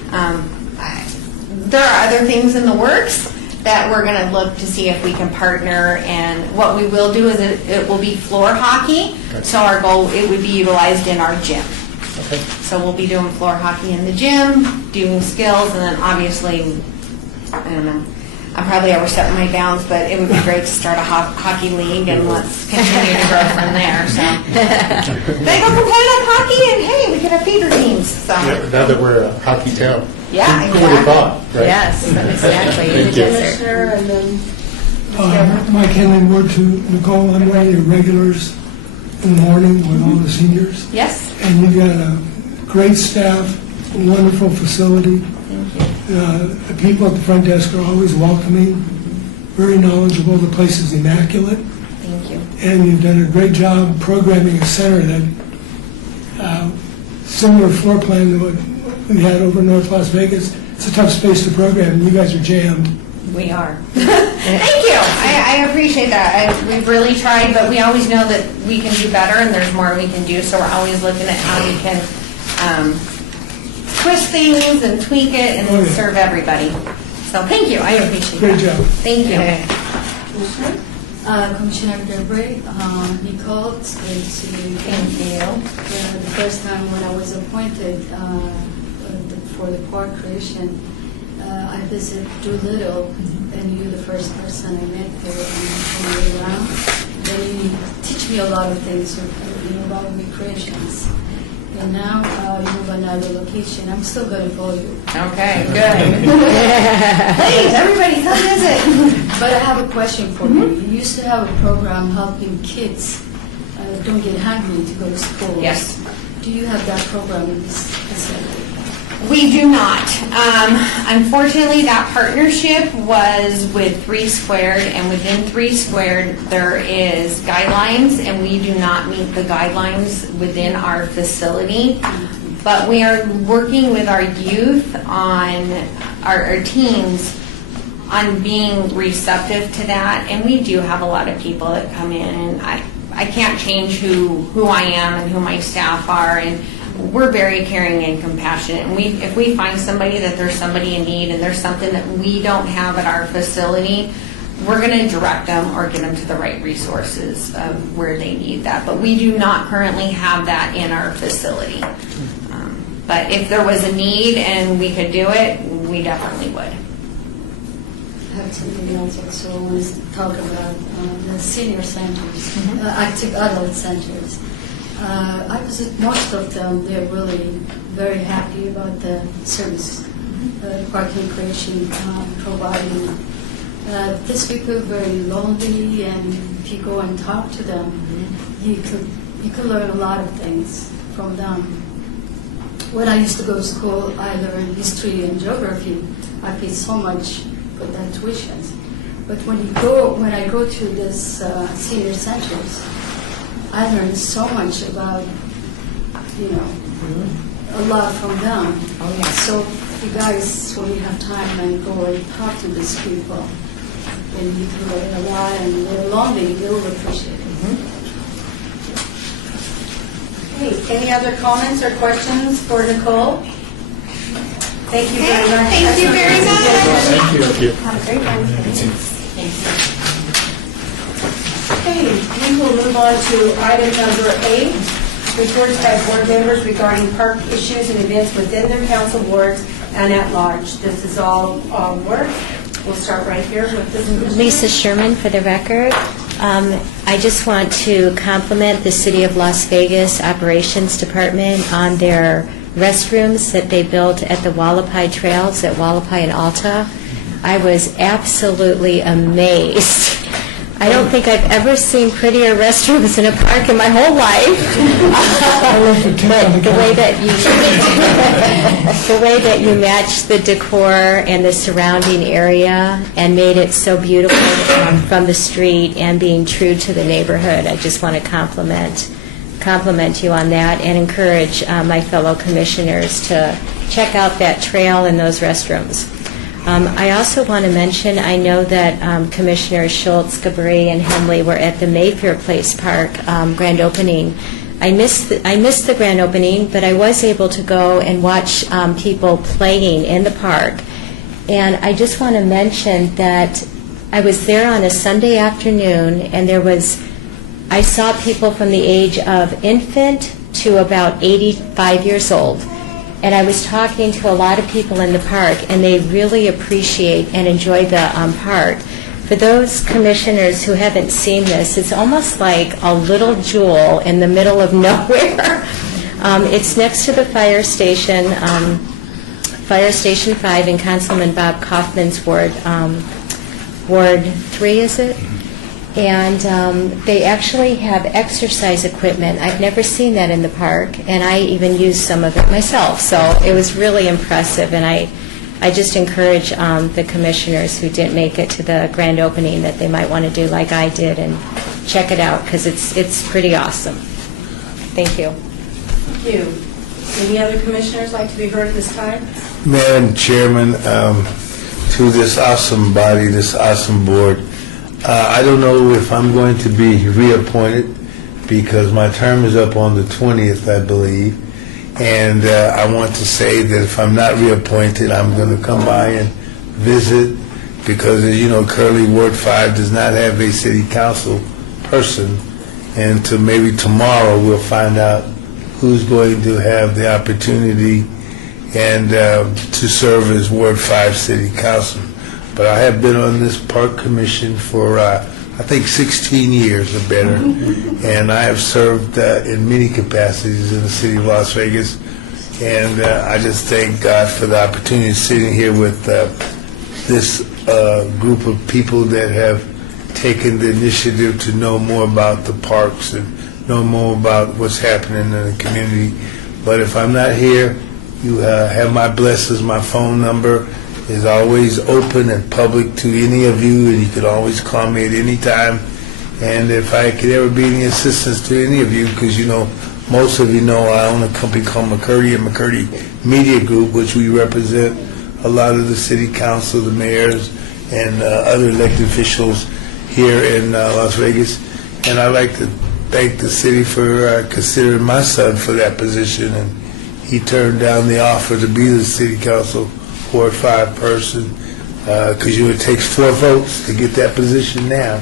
there are other things in the works that we're going to look to see if we can partner. And what we will do is it will be floor hockey. So our goal, it would be utilized in our gym. Okay. So we'll be doing floor hockey in the gym, doing skills, and then obviously, I don't know, I'm probably overstepping my bounds, but it would be great to start a hockey league, and let's continue to grow from there. So they go from playing up hockey, and hey, we could have feeder teams. So Yeah, now that we're a hockey town. Yeah, Who would have exactly. thought, right? Yes, exactly, in the Thank you. desert. Commissioner, and then Mike Henley, Ward 2. Nicole, I'm one of your regulars in the morning with all the seniors. yes, And you've got a great staff, a wonderful facility. thank you. The people at the front desk are always welcoming, very knowledgeable. The place is immaculate. Thank you. And you've done a great job programming a center that, similar floor plan to what we had over in North Las Vegas. It's a tough space to program, and you guys are jammed. We are. Thank you. I appreciate that. We've really tried, but we always know that we can do better, and there's more we can do. So we're always looking at how we can twist things and tweak it and Oh, yeah. serve everybody. So thank you. I appreciate Great that. job. Thank you. Commissioner? Commissioner Gerber, Nicole, it's great to see you again. Thank you. The first time when I was appointed for the park creation, I visited Doolittle, and you're the first person I met there on the way around. Then you teach me a lot of things about recreations. And now you have another location. I'm still going to follow you. Okay, good. Please, everybody, come visit. But I have a question for you. You used to have a program helping kids don't get hungry to go to school. Yes. Do you have that program in this facility? We do not. Unfortunately, that partnership was with 3 Squared, and within 3 Squared, there is guidelines, and we do not meet the guidelines within our facility. But we are working with our youth on, our teens, on being receptive to that, and we do have a lot of people that come in, and I can't change who I am and who my staff are, and we're very caring and compassionate. And if we find somebody that there's somebody in need and there's something that we don't have at our facility, we're going to direct them or get them to the right resources of where they need that. But we do not currently have that in our facility. But if there was a need and we could do it, we definitely would. I have something else also I want to talk about, the senior centers, active adult centers. I visit most of them. They're really very happy about the service parking creation providing. These people are very lonely, and if you go and talk to them, you could learn a lot of things from them. When I used to go to school, I learned history and geography. I paid so much for that tuitions. But when I go to this senior centers, I learned so much about, a lot from them. Oh, yeah. So you guys, when you have time, and go and talk to these people, and you do it in a while and in Monday, they will appreciate it. Okay, any other comments or questions for Nicole? Thank you very much. Thank you very much. Thank you. Have a great one. Okay, we will move on to item number 8, reports by board members regarding park issues and events within their council wards and at large. This is all work. We'll start right here with this. Lisa Sherman, for the record. I just want to compliment the City of Las Vegas Operations Department on their restrooms that they built at the Wallapai Trails at Wallapai and Alta. I was absolutely amazed. I don't think I've ever seen prettier restrooms in a park in my whole life. But the way that you matched the decor and the surrounding area and made it so beautiful from the street and being true to the neighborhood, I just want to compliment you on that and encourage my fellow commissioners to check out that trail and those restrooms. I also want to mention, I know that Commissioners Schultz, Gabri, and Henley were at the Mayfair Place Park grand opening. I missed the grand opening, but I was able to go and watch people playing in the park. And I just want to mention that I was there on a Sunday afternoon, and I saw people from the age of infant to about 85 years old. And I was talking to a lot of people in the park, and they really appreciate and enjoy the park. For those commissioners who haven't seen this, it's almost like a little jewel in the middle of nowhere. It's next to the fire station, Fire Station 5 in Councilman Bob Kaufman's ward, Ward 3, is it? And they actually have exercise equipment. I've never seen that in the park, and I even used some of it myself. So it was really impressive, and I just encourage the commissioners who didn't make it to the grand opening that they might want to do like I did and check it out, because it's pretty awesome. Thank you. Thank you. Any other commissioners like to be heard at this time? Madam Chairman, to this awesome body, this awesome board, I don't know if I'm going to be reappointed because my term is up on the 20th, I believe. And I want to say that if I'm not reappointed, I'm going to come by and visit because, as you know, Curly Ward 5 does not have a city council person. And maybe tomorrow we'll find out who's going to have the opportunity and to serve as Ward 5 city councilman. But I have been on this park commission for, I think, 16 years or better, and I have served in many capacities in the city of Las Vegas, and I just thank God for the opportunity of sitting here with this group of people that have taken the initiative to know more about the parks and know more about what's happening in the community. But if I'm not here, you have my blessings. My phone number is always open and public to any of you, and you can always call me at any time. And if I could ever be any assistance to any of you, because you know, most of you know I own a company called McCurdy and McCurdy Media Group, which we represent a lot of the city council, the mayors, and other elected officials here in Las Vegas. And I'd like to thank the city for considering my son for that position, and he turned down the offer to be the city council Ward 5 person, because it takes 4 votes to get that position now.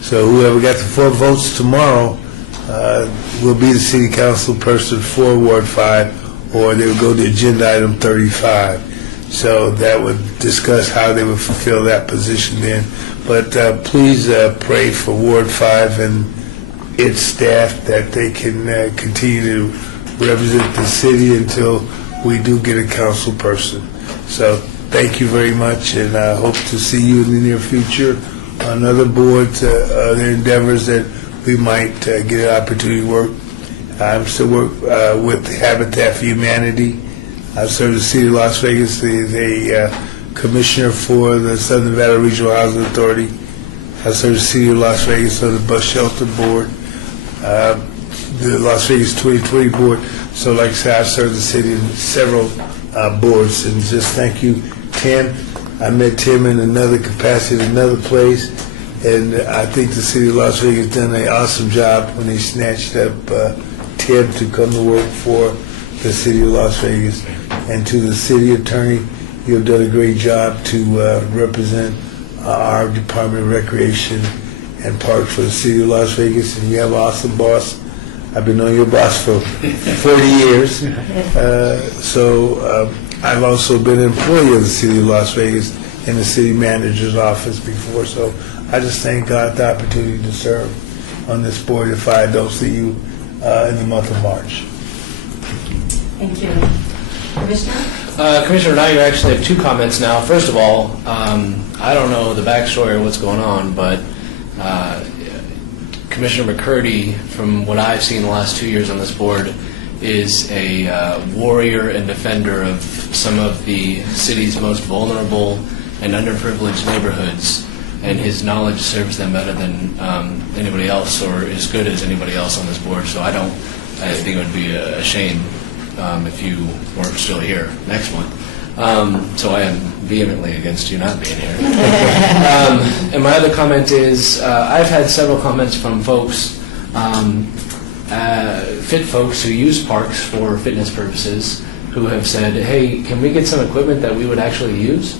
So whoever got the 4 votes tomorrow will be the city council person for Ward 5, or they would go to agenda item 35. So that would discuss how they would fulfill that position then. But please pray for Ward 5 and its staff that they can continue to represent the city until we do get a council person. So thank you very much, and I hope to see you in the near future on other boards, other endeavors that we might get an opportunity to work. I'm still work with Habitat for Humanity. I serve the city of Las Vegas, the commissioner for the Southern Valley Regional Housing Authority. I serve the city of Las Vegas on the bus shelter board, the Las Vegas 2020 board. So like I said, I serve the city in several boards, and just thank you, Tim. I met Tim in another capacity, in another place, and I think the city of Las Vegas done an awesome job when they snatched up Tim to come to work for the city of Las Vegas. And to the city attorney, you've done a great job to represent our Department of Recreation and Parks for the city of Las Vegas, and you have an awesome boss. I've been on your boss for 40 years. I've also been an employee of the city of Las Vegas in the city manager's office before, so I just thank God the opportunity to serve on this board if I don't see you in the month of March. Thank you. Commissioner? Commissioner Niger, I actually have two comments now. First of all, I don't know the backstory of what's going on, but Commissioner McCurdy, from what I've seen the last 2 years on this board, is a warrior and defender of some of the city's most vulnerable and underprivileged neighborhoods, and his knowledge serves them better than anybody else, or as good as anybody else on this board. So I think it would be a shame if you weren't still here next month. So I am vehemently against you not being here. And my other comment is, I've had several comments from folks, fit folks who use parks for fitness purposes, who have said, hey, can we get some equipment that we would actually use?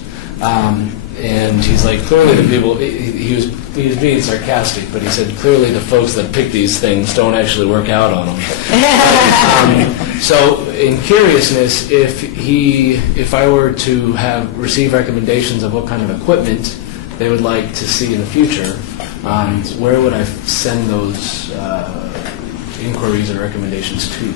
And he's like, clearly the people, he was being sarcastic, but he said, clearly the folks that pick these things don't actually work out on them. So in curiousness, if I were to receive recommendations of what kind of equipment they would like to see in the future, where would I send those inquiries and recommendations to?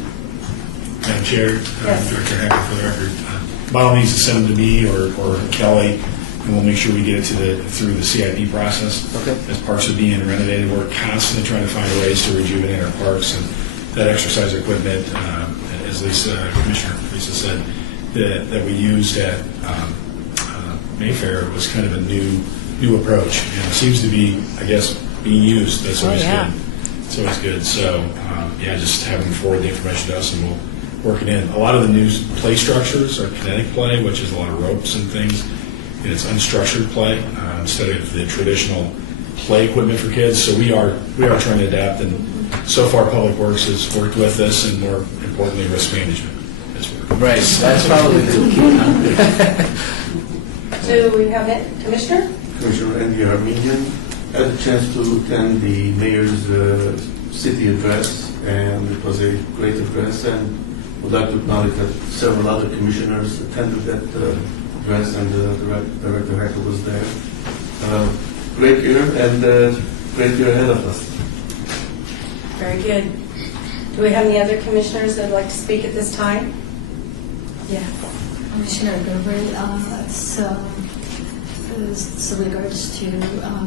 Madam Chair, Director Hacker, for the record, by all means, send them to me or Kelly, and we'll make sure we get it through the CIP process. Okay. As parks are being renovated, we're constantly trying to find ways to rejuvenate our parks, and that exercise equipment, as Commissioner Lisa said, that we used at Mayfair was kind of a new approach, and it seems to be, I guess, being used. That's always good. It's always good. So, just have them forward the information to us, and we'll work it in. A lot of the new play structures are kinetic play, which is a lot of ropes and things, and it's unstructured play instead of the traditional play equipment for kids. So we are trying to adapt, and so far Public Works has worked with us, and more importantly, risk management has worked. Right, that's probably the key. Do we have it, Commissioner? Commissioner Andy Armenian. I had a chance to attend the mayor's city address, and it was a great address, and would like to acknowledge that several other commissioners attended that address, and Director Hacker was there. Great year, and great year ahead of us. Very good. Do we have any other commissioners that would like to speak at this time? Yeah. Commissioner Gerber, so regards to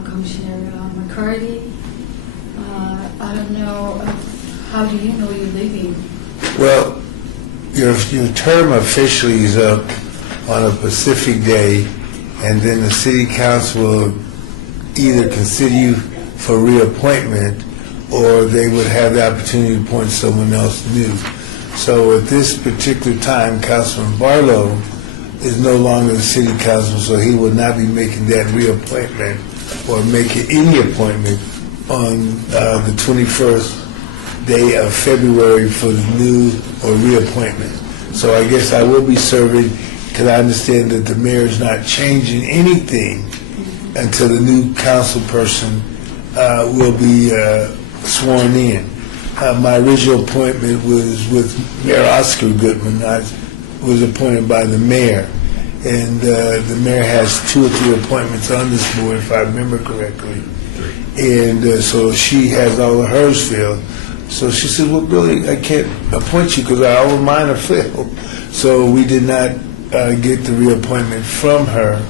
Commissioner McCarty, I don't know, how do you know you're leaving? Well, your term officially is up on a Pacific Day, and then the city council will either consider you for reappointment, or they would have the opportunity to appoint someone else new. So at this particular time, Councilman Barlow is no longer the city council, so he will not be making that reappointment or making any appointment on the 21st day of February for the new or reappointment. So I guess I will be serving, because I understand that the mayor is not changing anything until the new council person will be sworn in. My original appointment was with Mayor Oscar Goodman. I was appointed by the mayor, and the mayor has 2 or 3 appointments on this board, if I remember correctly. And so she has all of hers filled. So she said, well, Billy, I can't appoint you because all of mine are filled. So we did not get the reappointment from her,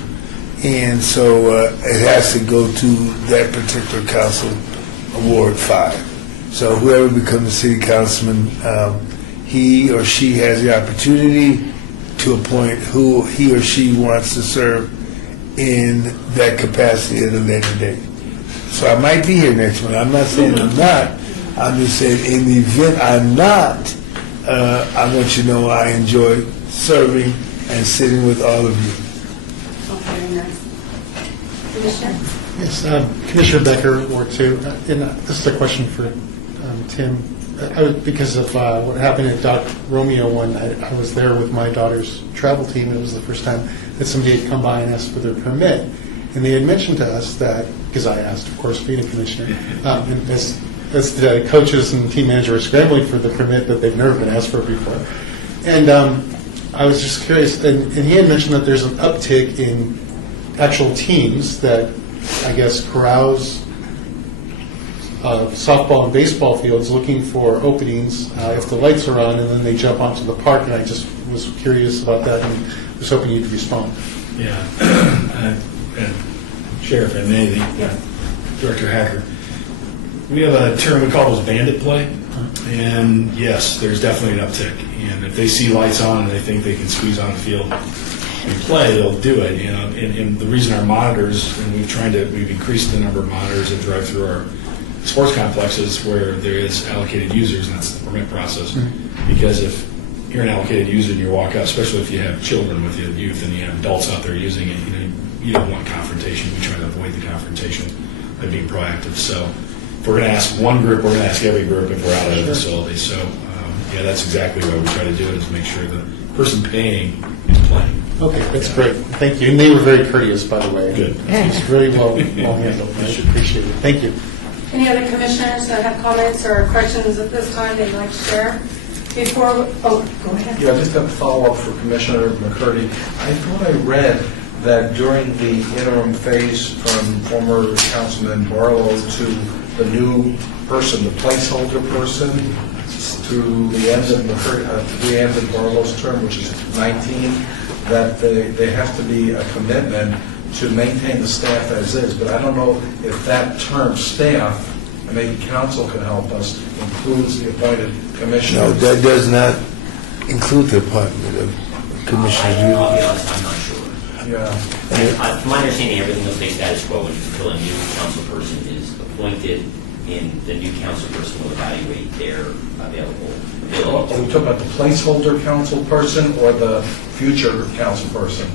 and so it has to go to that particular council, Ward 5. So whoever becomes a city councilman, he or she has the opportunity to appoint who he or she wants to serve in that capacity at a later date. So I might be here next month. I'm not saying I'm not. I'm just saying in the event I'm not, I want you to know I enjoy serving and sitting with all of you. Okay. commissioners. Commissioner? Yes, Commissioner Becker, Ward 2, and this is a question for Tim. Because of what happened at Doc Romeo one, I was there with my daughter's travel team. It was the first time that somebody had come by and asked for their permit. And they had mentioned to us that, because I asked, of course, being a commissioner, and as the coaches and team manager were scrambling for the permit that they've never been asked for before. And I was just curious, and he had mentioned that there's an uptick in actual teams that, I guess, carouse softball and baseball fields looking for openings if the lights are on, and then they jump onto the park. And I just was curious about that and was hoping you'd respond. Yeah. And Sheriff, and maybe Director Hacker, we have a term we call those bandit play. And yes, there's definitely an uptick. And if they see lights on and they think they can squeeze on a field and play, they'll do it. You know, and the reason our monitors, and we've increased the number of monitors that drive through our sports complexes where there is allocated users, and that's the permit process. Mm-hmm. Because if you're an allocated user and you walk out, especially if you have children with you, youth, and you have adults out there using it, you don't want confrontation. We try to avoid the confrontation by being proactive. So if we're going to ask one group, we're going to ask every group if we're out of the facility. So yeah, that's exactly what we try to do, is make sure the person paying is playing. Okay, that's great. Thank you. And they were very courteous, by the way. Good. It's very well handled. I appreciate it. Thank you. Any other commissioners that have comments or questions at this time they'd like to share? Go ahead. Yeah, just a follow-up for Commissioner McCurdy. I thought I read that during the interim phase from former Councilman Barlow to the new person, the placeholder person, to the end of Barlow's term, which is 19, that there has to be a commitment to maintain the staff as is. But I don't know if that term staff, and maybe council can help us, includes the appointed commissioners. No, that does not include the appointment of commissioners. I'll be honest, I'm not sure. Yeah. From my understanding, everything will stay status quo until a new council person is appointed, and the new council person will evaluate their available ability. Are we talking about the placeholder council person or the future council person?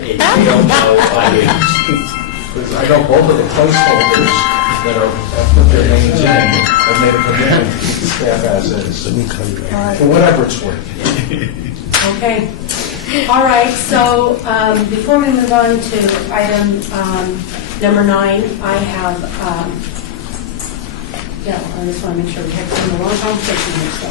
We don't know. Because I know both of the placeholders that have put their names in have made a commitment to keep the staff as is. For whatever it's worth. Okay. All right, so before we move on to item number 9, I have, I just want to make sure we have some long conversation here. So.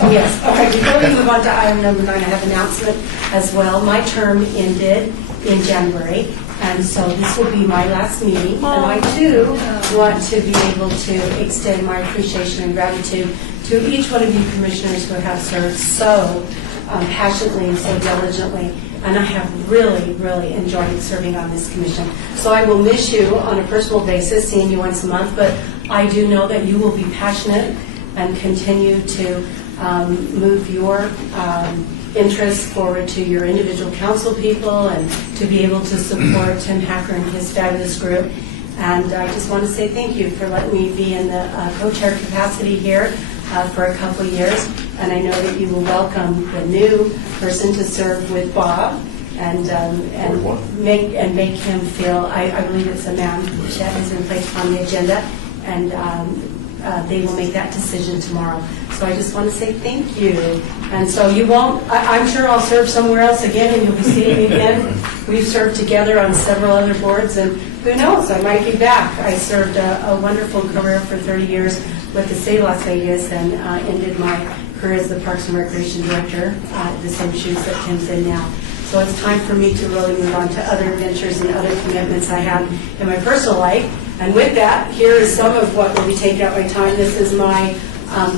Oh, yes. All right, before we move on to item number 9, I have an announcement as well. My term ended in January, and so this will be my last meeting. And I, too, want to be able to extend my appreciation and gratitude to each one of you commissioners who have served so passionately and so diligently, and I have really, really enjoyed serving on this commission. So I will miss you on a personal basis, seeing you once a month, but I do know that you will be passionate and continue to move your interests forward to your individual council people and to be able to support Tim Hacker and his fabulous group. And I just want to say thank you for letting me be in the co-chair capacity here for a couple of years, and I know that you will welcome the new person to serve with Bob and make him feel. I believe it's a man that has been placed on the agenda, and they will make that decision tomorrow. So I just want to say thank you. And so you won't. I'm sure I'll serve somewhere else again, and you'll be seeing me again. We've served together on several other boards, and who knows? I might be back. I served a wonderful career for 30 years with the City of Las Vegas, and ended my career as the Parks and Recreation Director, the same shoes that Tim's in now. So it's time for me to really move on to other adventures and other commitments I have in my personal life. And with that, here is some of what will be taking up my time. This is my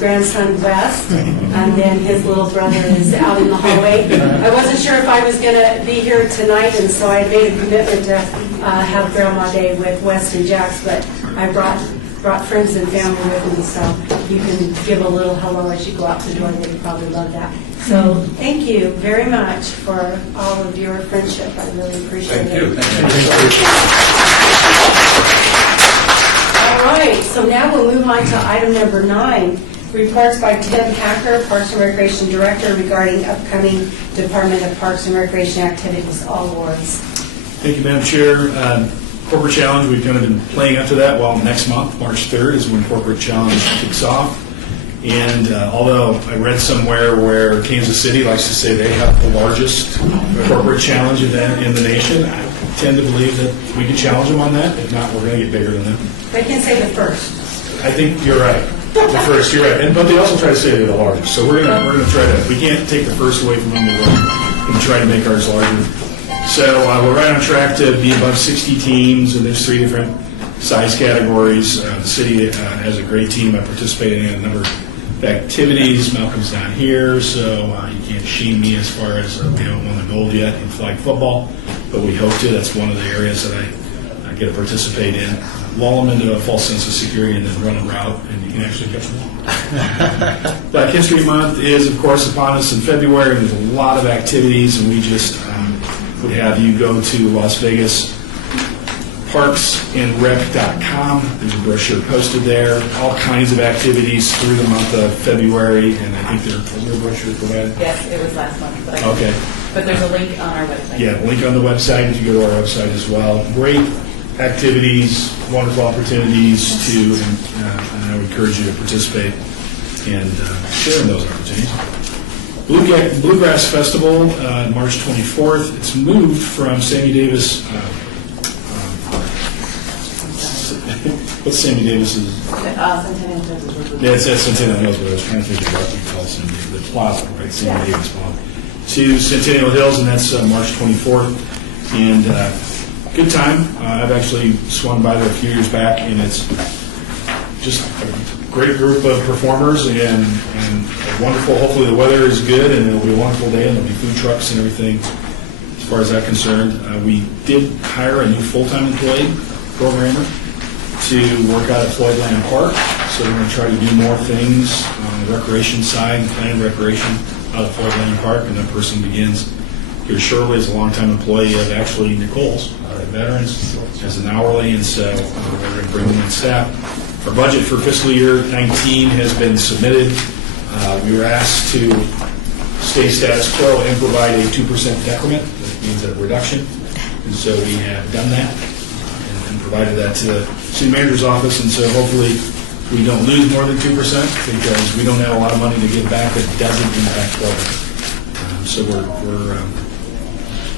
grandson, Wes, and then his little brother is out in the hallway. I wasn't sure if I was going to be here tonight, and so I made a commitment to have Grandma Day with Wes and Jax, but I brought friends and family with me, so you can give a little hello as you go out the door. They probably love that. So thank you very much for all of your friendship. I really appreciate it. Thank you. All right, so now we'll move on to item number 9, reports by Tim Hacker, Parks and Recreation Director, regarding upcoming Department of Parks and Recreation activities, all awards. Thank you, Madam Chair. Corporate Challenge, we've kind of been playing up to that. Well, next month, March 3rd, is when Corporate Challenge kicks off. And although I read somewhere where Kansas City likes to say they have the largest Corporate Challenge event in the nation, I tend to believe that we can challenge them on that. If not, we're going to get bigger than them. They can say the first. I think you're right. The first, you're right. But they also try to say they're the largest. So we're gonna try to, we can't take the first away from them. We're going to try to make ours larger. So we're right on track to be above 60 teams, and there's 3 different size categories. The city has a great team. I participated in a number of activities. Malcolm's down here, so you can't shame me as far as we haven't won the gold yet in flag football, but we hope to. That's one of the areas that I get to participate in. Lull them into a false sense of security and then run a route, and you can actually catch them. Black History Month is, of course, upon us in February. There's a lot of activities, and we just would have you go to Las Vegas parksandrec.com. There's a brochure posted there. All kinds of activities through the month of February, and I think was there a brochure provided? Yes, it was last month. But Okay. But there's a link on our website. Yeah, link on the website if you go to our website as well. Great activities, wonderful opportunities to, and I would encourage you to participate and share in those opportunities. Bluegrass Festival, March 24th. It's moved from Sammy Davis. What's Sammy Davis's? Centennial Hills. Yeah, it's at Centennial Hills, but I was trying to think of what we call the plaza, right? Sammy Davis Plaza. To Centennial Hills, and that's March 24th. And good time. I've actually swung by there a few years back, and it's just a great group of performers and wonderful. Hopefully the weather is good, and it'll be a wonderful day, and there'll be food trucks and everything as far as that's concerned. We did hire a new full-time employee, programmer, to work out at Floyd Land Park. So we're going to try to do more things on the recreation side, planned recreation out at Floyd Land Park, and that person begins here shortly as a longtime employee of actually Nicole's at Veterans as an hourly, and so we're going to bring them in staff. Our budget for fiscal year 19 has been submitted. We were asked to stay status quo and provide a 2% decrement. That means a reduction, and so we have done that and provided that to the city manager's office, and so hopefully we don't lose more than 2% because we don't have a lot of money to give back that doesn't impact programs. So we're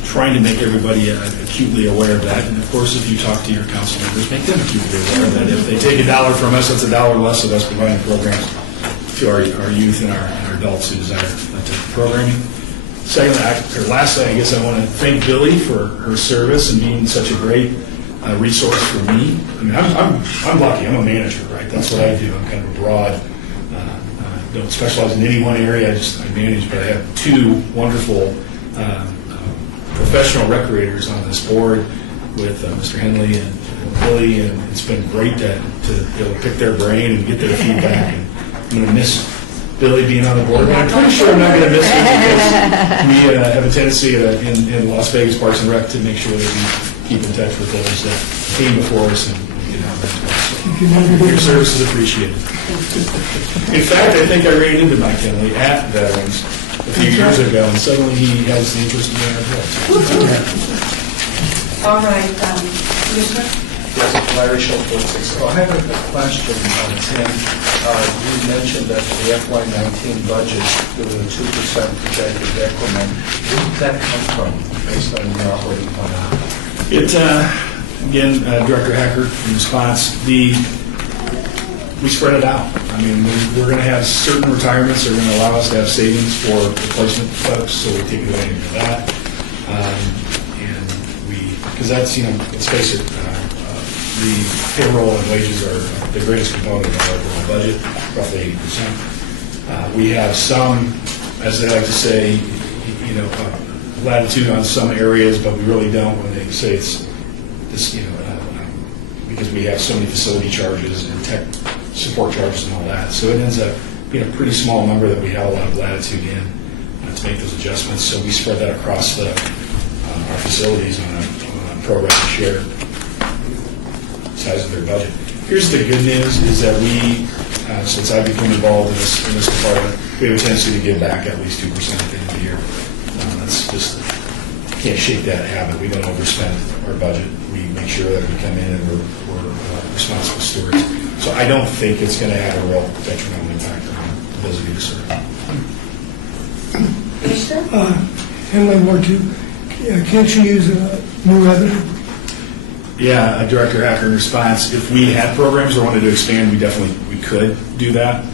trying to make everybody acutely aware of that. And of course, if you talk to your council members, make them acutely aware that if they take $1 from us, that's $1 less of us providing programs to our youth and our adults who desire that type of programming. Secondly, lastly, I guess I want to thank Billy for her service and being such a great resource for me. I mean, I'm lucky. I'm a manager, right? That's what I do. I'm kind of a broad. Don't specialize in any one area. I manage, but I have 2 wonderful professional recreators on this board with Mr. Henley and Billy, and it's been great to be able to pick their brain and get their feedback. And I'm going to miss Billy being on the board, but I'm pretty sure I'm not going to miss him because we have a tendency in Las Vegas Parks and Rec to make sure that we keep in touch with those that came before us and get out there. Your service is appreciated. In fact, I think I ran into Mike Henley at Veterans a few years ago, and suddenly he has the interest in our board. All right, Commissioner? Yes, Larry Schultz, 6. I have a question, Tim. You mentioned that the FY19 budget, there was a 2% projected decrement. Where did that come from, based on the operating plan? It, again, Director Hacker, in response, we spread it out. I mean, we're going to have certain retirements that are going to allow us to have savings for replacement folks, so we take advantage of that. Because that's, let's face it, the payroll and wages are the greatest component of our overall budget, roughly 80%. We have some, as they like to say, latitude on some areas, but we really don't when they say it's this, because we have so many facility charges and tech support charges and all that. So it ends up being a pretty small number that we have a lot of latitude in to make those adjustments. So we spread that across our facilities on a program share size of their budget. Here's the good news is that we, since I've become involved in this department, we have a tendency to give back at least 2% at the end of the year. That's just can't shake that habit. We don't overspend our budget. We make sure that we come in and we're responsible stewards. So I don't think it's going to have a real detrimental impact on the ability to serve. Commissioner? Henley Ward 2, can't you use new revenue? Yeah, Director Hacker, in response, if we had programs or wanted to expand, we could do that.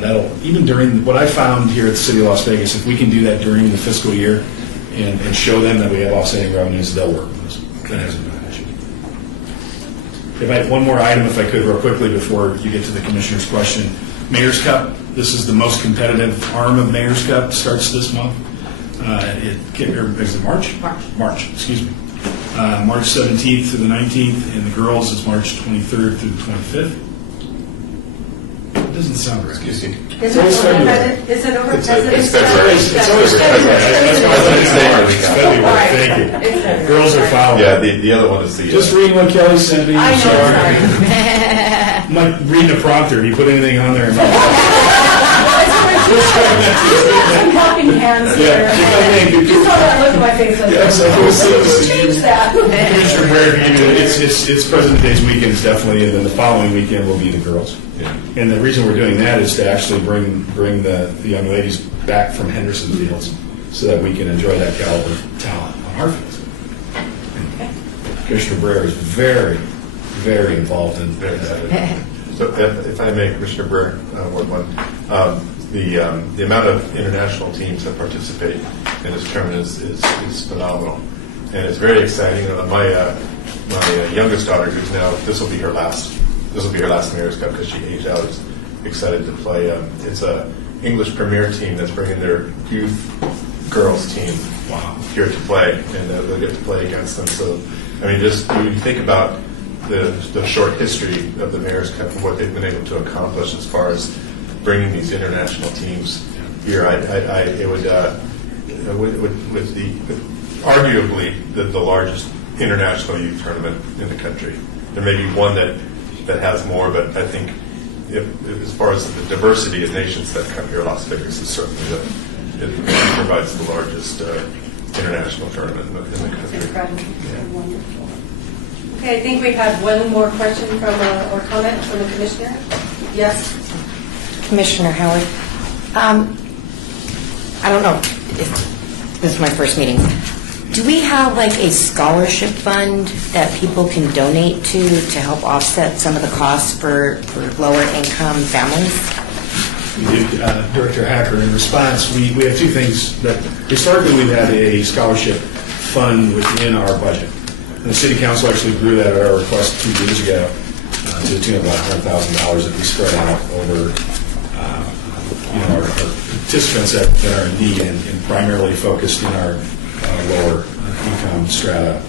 That'll, even during, what I found here at the City of Las Vegas, if we can do that during the fiscal year and show them that we have offsetting revenues, they'll work with us. That hasn't been an issue. If I had one more item, if I could, real quickly, before you get to the Commissioner's question. Mayor's Cup, this is the most competitive arm of Mayor's Cup, starts this month. Is it March? March, excuse me. March 17th through the 19th, and the girls is March 23rd through the 25th. It doesn't sound right. Excuse me. Is it over President's Day? It's always February. Thank you. Girls are following. Yeah, the other one is the... Just reading what Kelly sent me. I know, sorry. I'm like reading a prompter. Do you put anything on there? Some helping hands here. You saw that look on my face. Like, change that. Commissioner Blair, it's President's Day's weekend, it's definitely, and then the following weekend will be the girls. Yeah. And the reason we're doing that is to actually bring the young ladies back from Henderson Fields so that we can enjoy that caliber of talent on our fields. And Commissioner Blair is very, very involved in that. So if I may, Commissioner Burr, Ward 1, the amount of international teams that participate in this tournament is phenomenal, and it's very exciting. My youngest daughter, who's now this will be her last Mayor's Cup because she aged out, is excited to play. It's a English Premier team that's bringing their youth girls team here to play, and they'll get to play against them. So, I mean, just when you think about the short history of the Mayor's Cup and what they've been able to accomplish as far as bringing these international teams here, it would arguably the largest international youth tournament in the country. There may be one that has more, but I think as far as the diversity of nations that come here, Las Vegas is certainly it provides the largest international tournament in the country. Wonderful. Okay, I think we've had one more question from or comment from the Commissioner. Yes? Commissioner Howard, I don't know, this is my first meeting. Do we have like a scholarship fund that people can donate to help offset some of the costs for lower income families? Director Hacker, in response, we have two things. That historically, we've had a scholarship fund within our budget. And the City Council actually grew that at our request 2 years ago to the tune of about $100,000 that we spread out over our participants that are in need and primarily focused in our lower income strata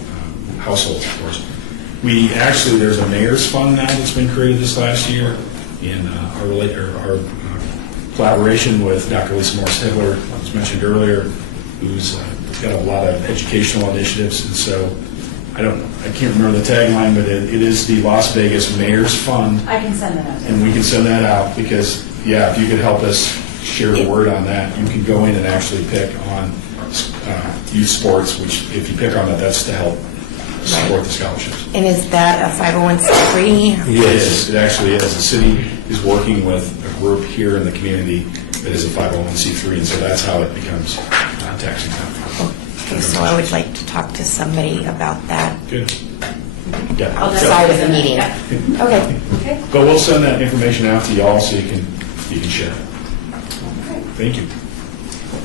households, of course. There's a mayor's fund now that's been created this last year in our collaboration with Dr. Lisa Morris-Hibler, as mentioned earlier, who's got a lot of educational initiatives. And so I can't remember the tagline, but it is the Las Vegas Mayor's Fund. I can send that out. And we can send that out because, if you could help us share the word on that, you can go in and actually pick on youth sports, which if you pick on that, that's to help support the scholarships. And is that a 501c3? It is. It actually is. The city is working with a group here in the community that is a 501c3, and so that's how it becomes tax exempt. Okay, so I would like to talk to somebody about that. Good. Yeah. Outside of the meeting. Okay. Okay. But we'll send that information out to y'all so you can share it. Thank you.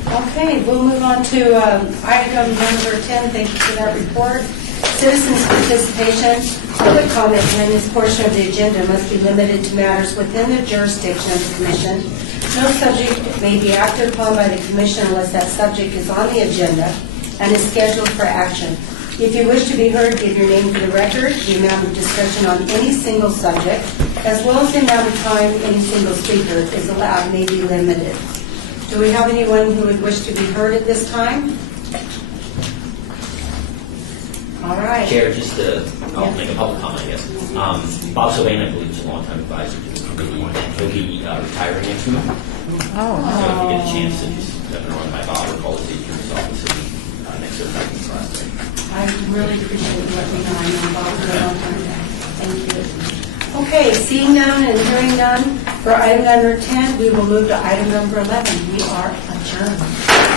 Okay, we'll move on to item number 10. Thank you for that report. Citizens' participation. Public comment during this portion of the agenda must be limited to matters within the jurisdiction of the Commission. No subject may be acted upon by the Commission unless that subject is on the agenda and is scheduled for action. If you wish to be heard, give your name for the record. The amount of discussion on any single subject, as well as the amount of time any single speaker is allowed, may be limited. Do we have anyone who would wish to be heard at this time? All right. Chair, just I'll make a public comment, I guess. Bob Sylvain, I believe, is a longtime advisor to the committee. He'll be retiring next month. So if you get a chance to just let me know by Bob or call his agent's office next to the class. really appreciate you letting me know. I know involved for a long time. Thank you. Okay, seeing none and hearing none, for item number 10, we will move to item number 11. We are adjourned.